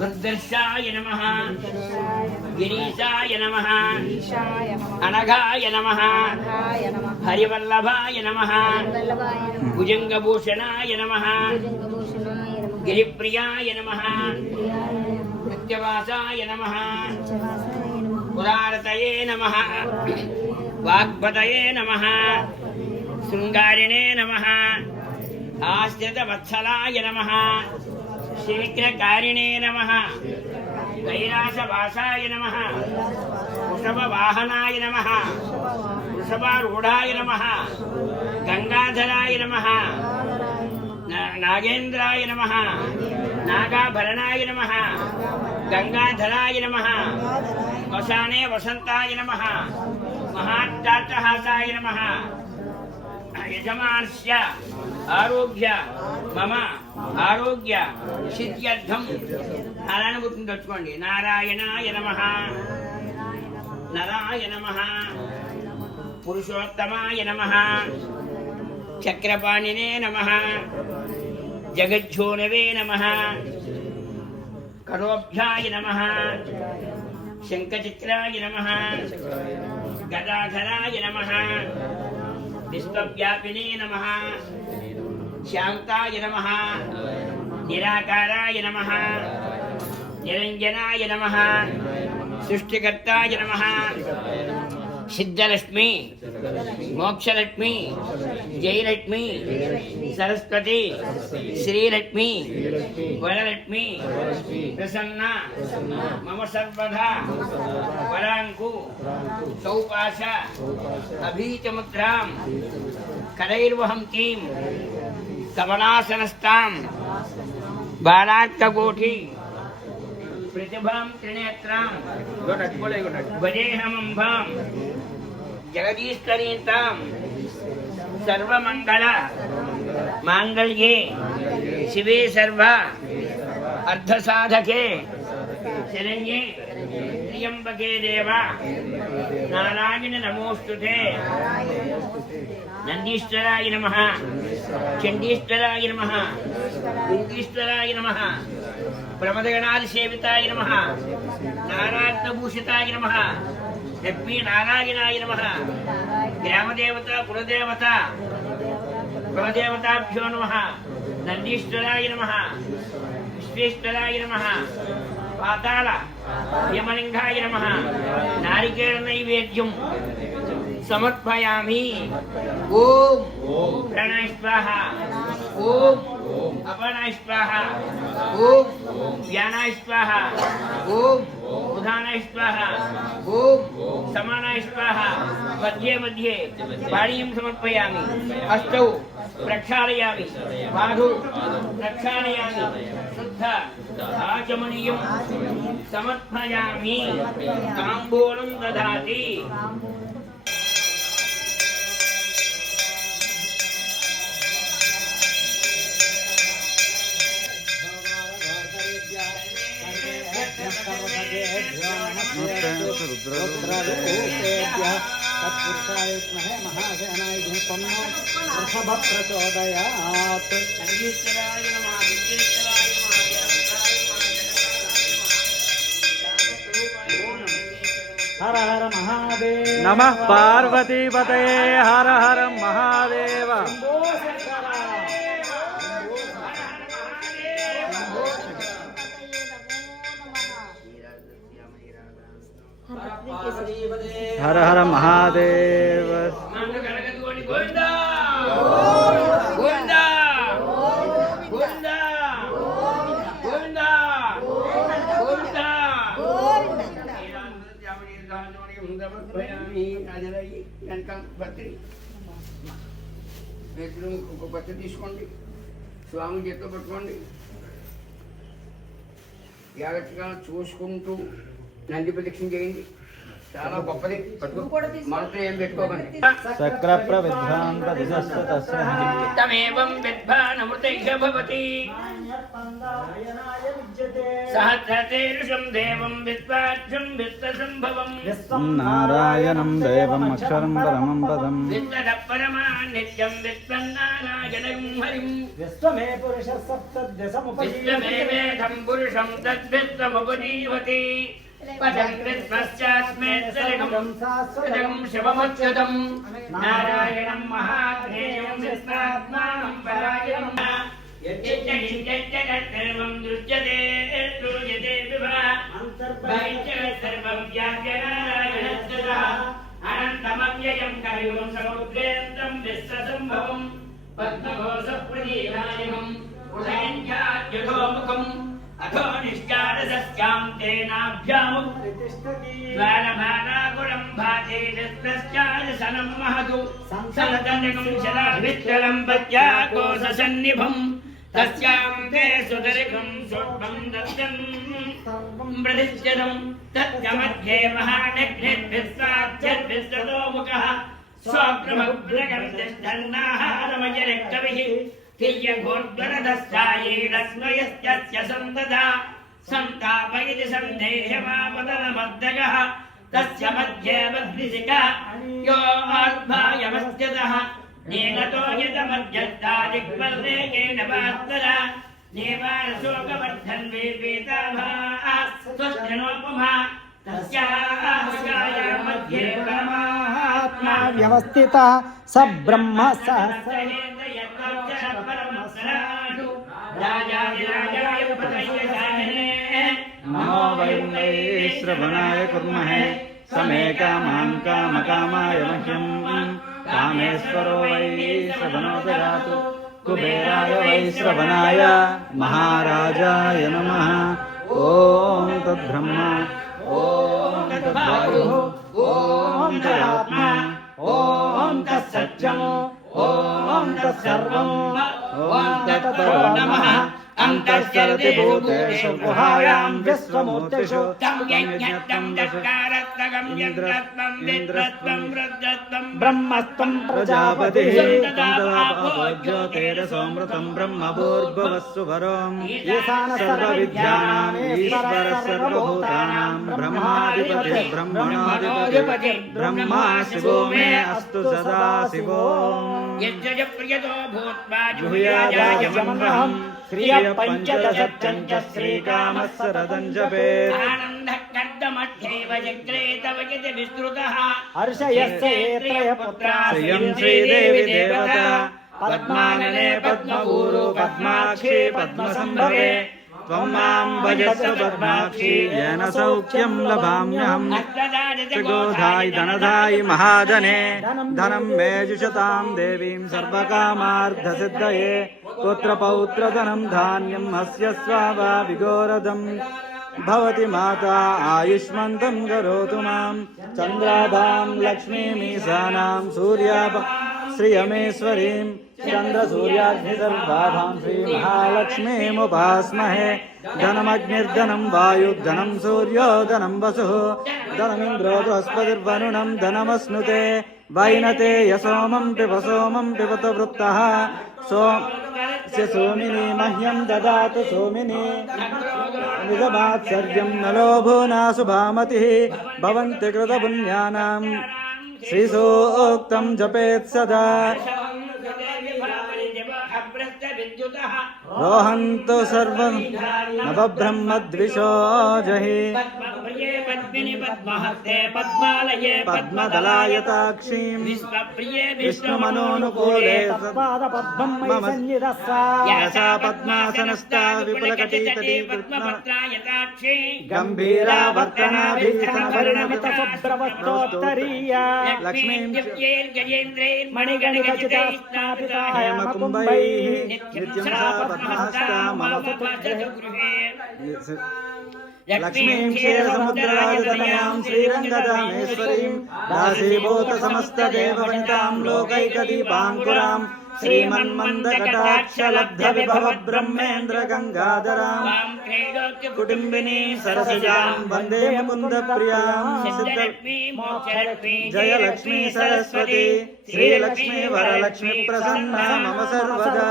दुर्दर्शाय नमः गिरीशाय नमः अनघाय नमः हरिवल्लभाय नमः भुजंगभूषणाय नमः गिरिप्रियाय नमः नित्यवासाय नमः उदारतये नमः वाग्भतये नमः शृंगारिणे नमः आश्रितवत्सलाय नमः शीघ्रकारिणे नमः कैलासवासाय नमः वृषभवाहनाय नमः वृषभारूढाय नमः गंगाधराय नमः नागेन्द्राय नमः नागाभरणाय नमः गंगाधराय नमः वसाने वसंताय नमः महाट्टाट्टहासाय नमः यजमानस्य आरोग्य मम आरोग्य सिद्ध्यर्थं నారాయణమూర్తిని తలుచుకోండి. నారాయణాయ నమః నరాయ నమః పురుషోత్తమాయ నమః చక్రపాణినే నమః జగజ్జోనవే నమః కరోభ్యాయ నమః శంఖచిత్రాయ నమః గదాధరాయ నమః విశ్వవ్యాపినే నమః శాంతాయ నమః నిరాకారాయ నమః నిరంజనాయ నమః సృష్టికర్తాయ నమః సిద్ధలక్ష్మి మోక్షలక్ష్మి జయలక్ష్మి సరస్వతి శ్రీలక్ష్మి వరలక్ష్మి ప్రసన్న మమ సర్వదా వరాంకు సౌపాశ అభీతముద్రాం కరైర్వహంతీం కమలాసనస్తాం బాలార్కకోటి प्रतिभां त्रिनेत्रां वदेहमंभां जगदीश्वरीतां सर्वमंगल मांगल्ये शिवे सर्व अर्धसाधके शरण्ये त्र्यंबके देवा नारायण नमोस्तुते नंदीश्वराय नमः चंडीश्वराय नमः गुंगीश्वराय नमः प्रमदगणादिसेविताय नमः नारायणभूषिताय नमः लक्ष्मी नारायणाय नमः ग्रामदेवता कुलदेवता कुलदेवताभ्यो नमः नंदीश्वराय नमः विश्वेश्वराय नमः पाताल यमलिंगाय नमः नारिकेल नैवेद्यं समर्पयामि ओम प्रणय स्वाहा ओम अपनाय स्वाहा ओम व्यानाय स्वाहा ओम उदानाय स्वाहा ओम समानाय स्वाहा मध्ये मध्ये पाणीं समर्पयामि अष्टौ प्रक्षालयामि बाधु प्रक्षालयामि शुद्ध आचमनीयं समर्पयामि ताम्बूलं ददाति प्रचोदयात् हर हर महादेव नमः पार्वती पतये हर हर महादेव हर हर महादेव गोविंदा गोविंदा गोविंदा गोविंदा गोविंदा ఒక పత్రి తీసుకోండి స్వామి చేత్తో పట్టుకోండి జాగ్రత్తగా చూసుకుంటూ నంది ప్రదక్షిణ చేయండి చాలా గొప్పది. మనతో ఏం పెట్టుకోకండి. చక్ర ప్రవిధ్వాంత దిశస్సు తస్య తమేవం విద్వానమృతైః భవతి సహస్రశీర్షం దేవం విశ్వాక్షం విశ్వసంభవం నారాయణం దేవం అక్షరం పరమం పదం విశ్వద పరమా నిత్యం విశ్వన్నారాయణం హరిం విశ్వమే పురుష సప్తదశముపజీవతి విశ్వమేవేదం పురుషం తద్విశ్వముపజీవతి పదం విశ్వస్యాస్మేత్తరగం సదగం శివముచ్యతం నారాయణం మహాజ్ఞేయం విశ్వాత్మానం పరాయణం సర్వం దృశ్యతే శ్రూయతే సర్వం వ్యాఖ్యనారాయణ అనంతమవ్యయం కవిం సముద్రేంద్రం విశ్వసంభవం పద్మఘోషప్రదీనాయకం ఉదయంధ్యాద్యుధోముఖం అథో నిష్కారసస్యాం తేనాభ్యాము ద్వారమానాకులం భాతే విశ్వశ్చాదసనం మహదు సంసలతనకం శలాభిచ్చలం పత్యాకోశసన్నిభం తస్యాం తే సుదరికం సూక్ష్మం దత్తం ప్రతిష్ఠితం తత్కమధ్యే మహానగ్నిర్విశ్వాద్యద్విశ్వతోముఖः స్వప్రమగ్రగం తిష్టన్నాహారమయరక్తవిః తియ్యఘోర్ధ్వరదస్యాయేరస్మయస్య సంతదా సంతాపయతి సందేహమాపదనమర్దగः తస్య మధ్యే మగ్నిశిఖా యో ఆర్భాయమస్యతः నేనతో యతమధ్యస్థాదిక్పల్లేకేన వాస్తరా దేవారశోకవర్ధన్ వేపేతాభా స్వస్త్రనోపమా తస్యాహ మధ్యే పరమాత్మా వ్యవస్థిత స బ్రహ్మ సహస్ర నమో వయం వై శ్రవణాయ కుర్మహే సమే కామాన్ కామకామాయ మహ్యం కామేశ్వరో వై శ్రవణో దదాతు కుబేరాయ వై శ్రవణాయ మహారాజాయ నమః ఓం తద్బ్రహ్మ ఓం తద్వాయుః ఓం తదాత్మా ఓం తత్సత్యం ఓం తత్సర్వం ఓం తత్పరో నమః అంతఃసరతి భూతేషు గుహాయాం విశ్వమూర్తిషు తం యజ్ఞత్తం దత్కారత్వగం యంత్రత్వం విద్రత్వం వృద్ధత్వం బ్రహ్మస్త్వం ప్రజాపతి జ్యోతిరసోమృతం బ్రహ్మభూర్భువస్సు వరోం సర్వవిద్యానాం ఈశ్వర సర్వభూతానాం బ్రహ్మాధిపతి బ్రహ్మణాధిపతి బ్రహ్మా శివో మే అస్తు సదా శివో యజ్జ ప్రియతో భూత్వా జుహ్యాయాయ మంగళం శ్రియ పంచదశ శ్రీకామస్య రథం జపేత్ ఆనందకర్దమధ్యేవ జగ్రే తవ యతి విస్తృతః హర్షయస్య ఏత్రయ పుత్రా శ్రియం శ్రీదేవి దేవత పద్మాననే పద్మభూరు పద్మాక్షి పద్మసంభవే త్వం మాం భజస్వ పద్మాక్షి येन సౌఖ్యం లభామ్యహం త్రిగోధాయి ధనధాయి మహాధనే ధనం మే జుషతాం దేవీం సర్వకామార్థసిద్ధయే పుత్రపౌత్రధనం ధాన్యం హస్య స్వావా విగోరదం భవతి మాతా ఆయుష్మంతం కరోతు మాం చంద్రాభాం లక్ష్మీమీశానాం సూర్యాభా శ్రియమేశ్వరీం చంద్రసూర్యాగ్నిసర్వాభాం శ్రీమహాలక్ష్మీముపాస్మహే ధనమగ్నిర్ధనం వాయుర్ధనం సూర్యో ధనం వసుః ధనమింద్రో బృహస్పతిర్వరుణం ధనమస్నుతే వైనతే యసోమం పిబత వృత్తః సోమిని మహ్యం దదాతు సోమిని నిజమాత్సర్యం నలోభో నాశుభామతిః భవంతి కృతపుణ్యానాం శ్రీసూక్తం జపేత్ సదా రోహంతు సర్వం నవబ్రహ్మద్విషో జహి పద్మదలాయతాక్షీం విష్ణుమనోనుకూలే మమ యశా పద్మాసనస్థా విపులకటీతటీ గంభీరావర్తనాభీతనవర్ణమిత సుబ్రవస్తోత్తరీయా లక్ష్మీం హేమకుంభైః నిత్యం సా పద్మహస్తా మమ లక్ష్మీం క్షీరసముద్రరాజతనయాం శ్రీరంగదామేశ్వరీం దాసీభూత సమస్తదేవవనితాం లోకైకదీపాంకురాం श्रीमन्मन्दकटाक्षलब्धविभव ब्रह्मेन्द्र गङ्गाधरां कुटुम्बिनी सरसिजां वन्दे मुकुन्दप्रियां जयलक्ष्मी सरस्वती श्रीलक्ष्मी वरलक्ष्मी प्रसन्ना मम सर्वदा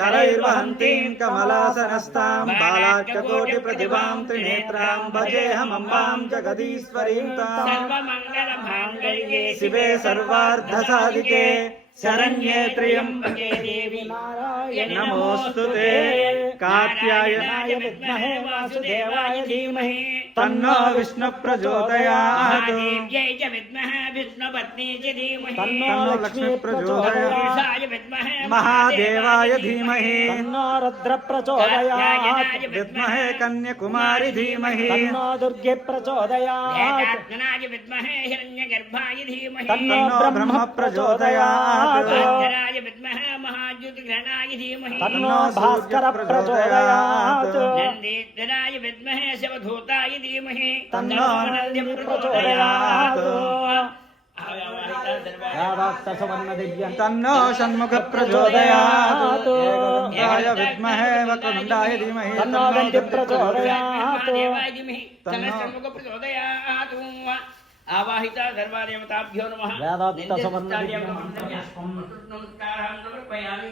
करैर्वहन्तीं कमलासनस्तां बालार्ककोटिप्रतिभां त्रिनेत्रां भजेऽहमम्बां जगदीश्वरीं ताम् शिवे सर्वार्धसाधिके शरण्ये त्र्यम्बके देवी नमोऽस्तुते कात्यायनाय विद्महे वासुदेवाय धीमहि तन्नो विष्णु प्रचोदयात् देव्यै च विद्महे विष्णुपत्नी च धीमहि तन्नो लक्ष्मी प्रचोदयात् पुरुषाय विद्महे महादेवाय धीमहि तन्नो रुद्र प्रचोदयात् विद्महे कन्याकुमारी धीमहि तन्नो दुर्गे प्रचोदयात् एकात्मनाय विद्महे हिरण्यगर्भाय धीमहि तन्नो ब्रह्म प्रचोदयात् भास्कराय विद्महे महाज्योतिग्रहणाय धीमहि तन्नो भास्कर प्रचोदयात् नन्दीश्वराय विद्महे शिवधूताय धीमहि तन्नो नन्दी प्रचोदयात् तन्नो षण्मुख प्रचोदयात् गाय विद्महे वक्रतुण्डाय धीमहि तन्नो दन्ति प्रचोदयात् देवाय धीमहि तन्नो षण्मुख प्रचोदयात् आवाहिता सर्वादेवताभ्यो नमः वेदोक्त सुवर्णदिव्यं नमस्कारं समर्पयामि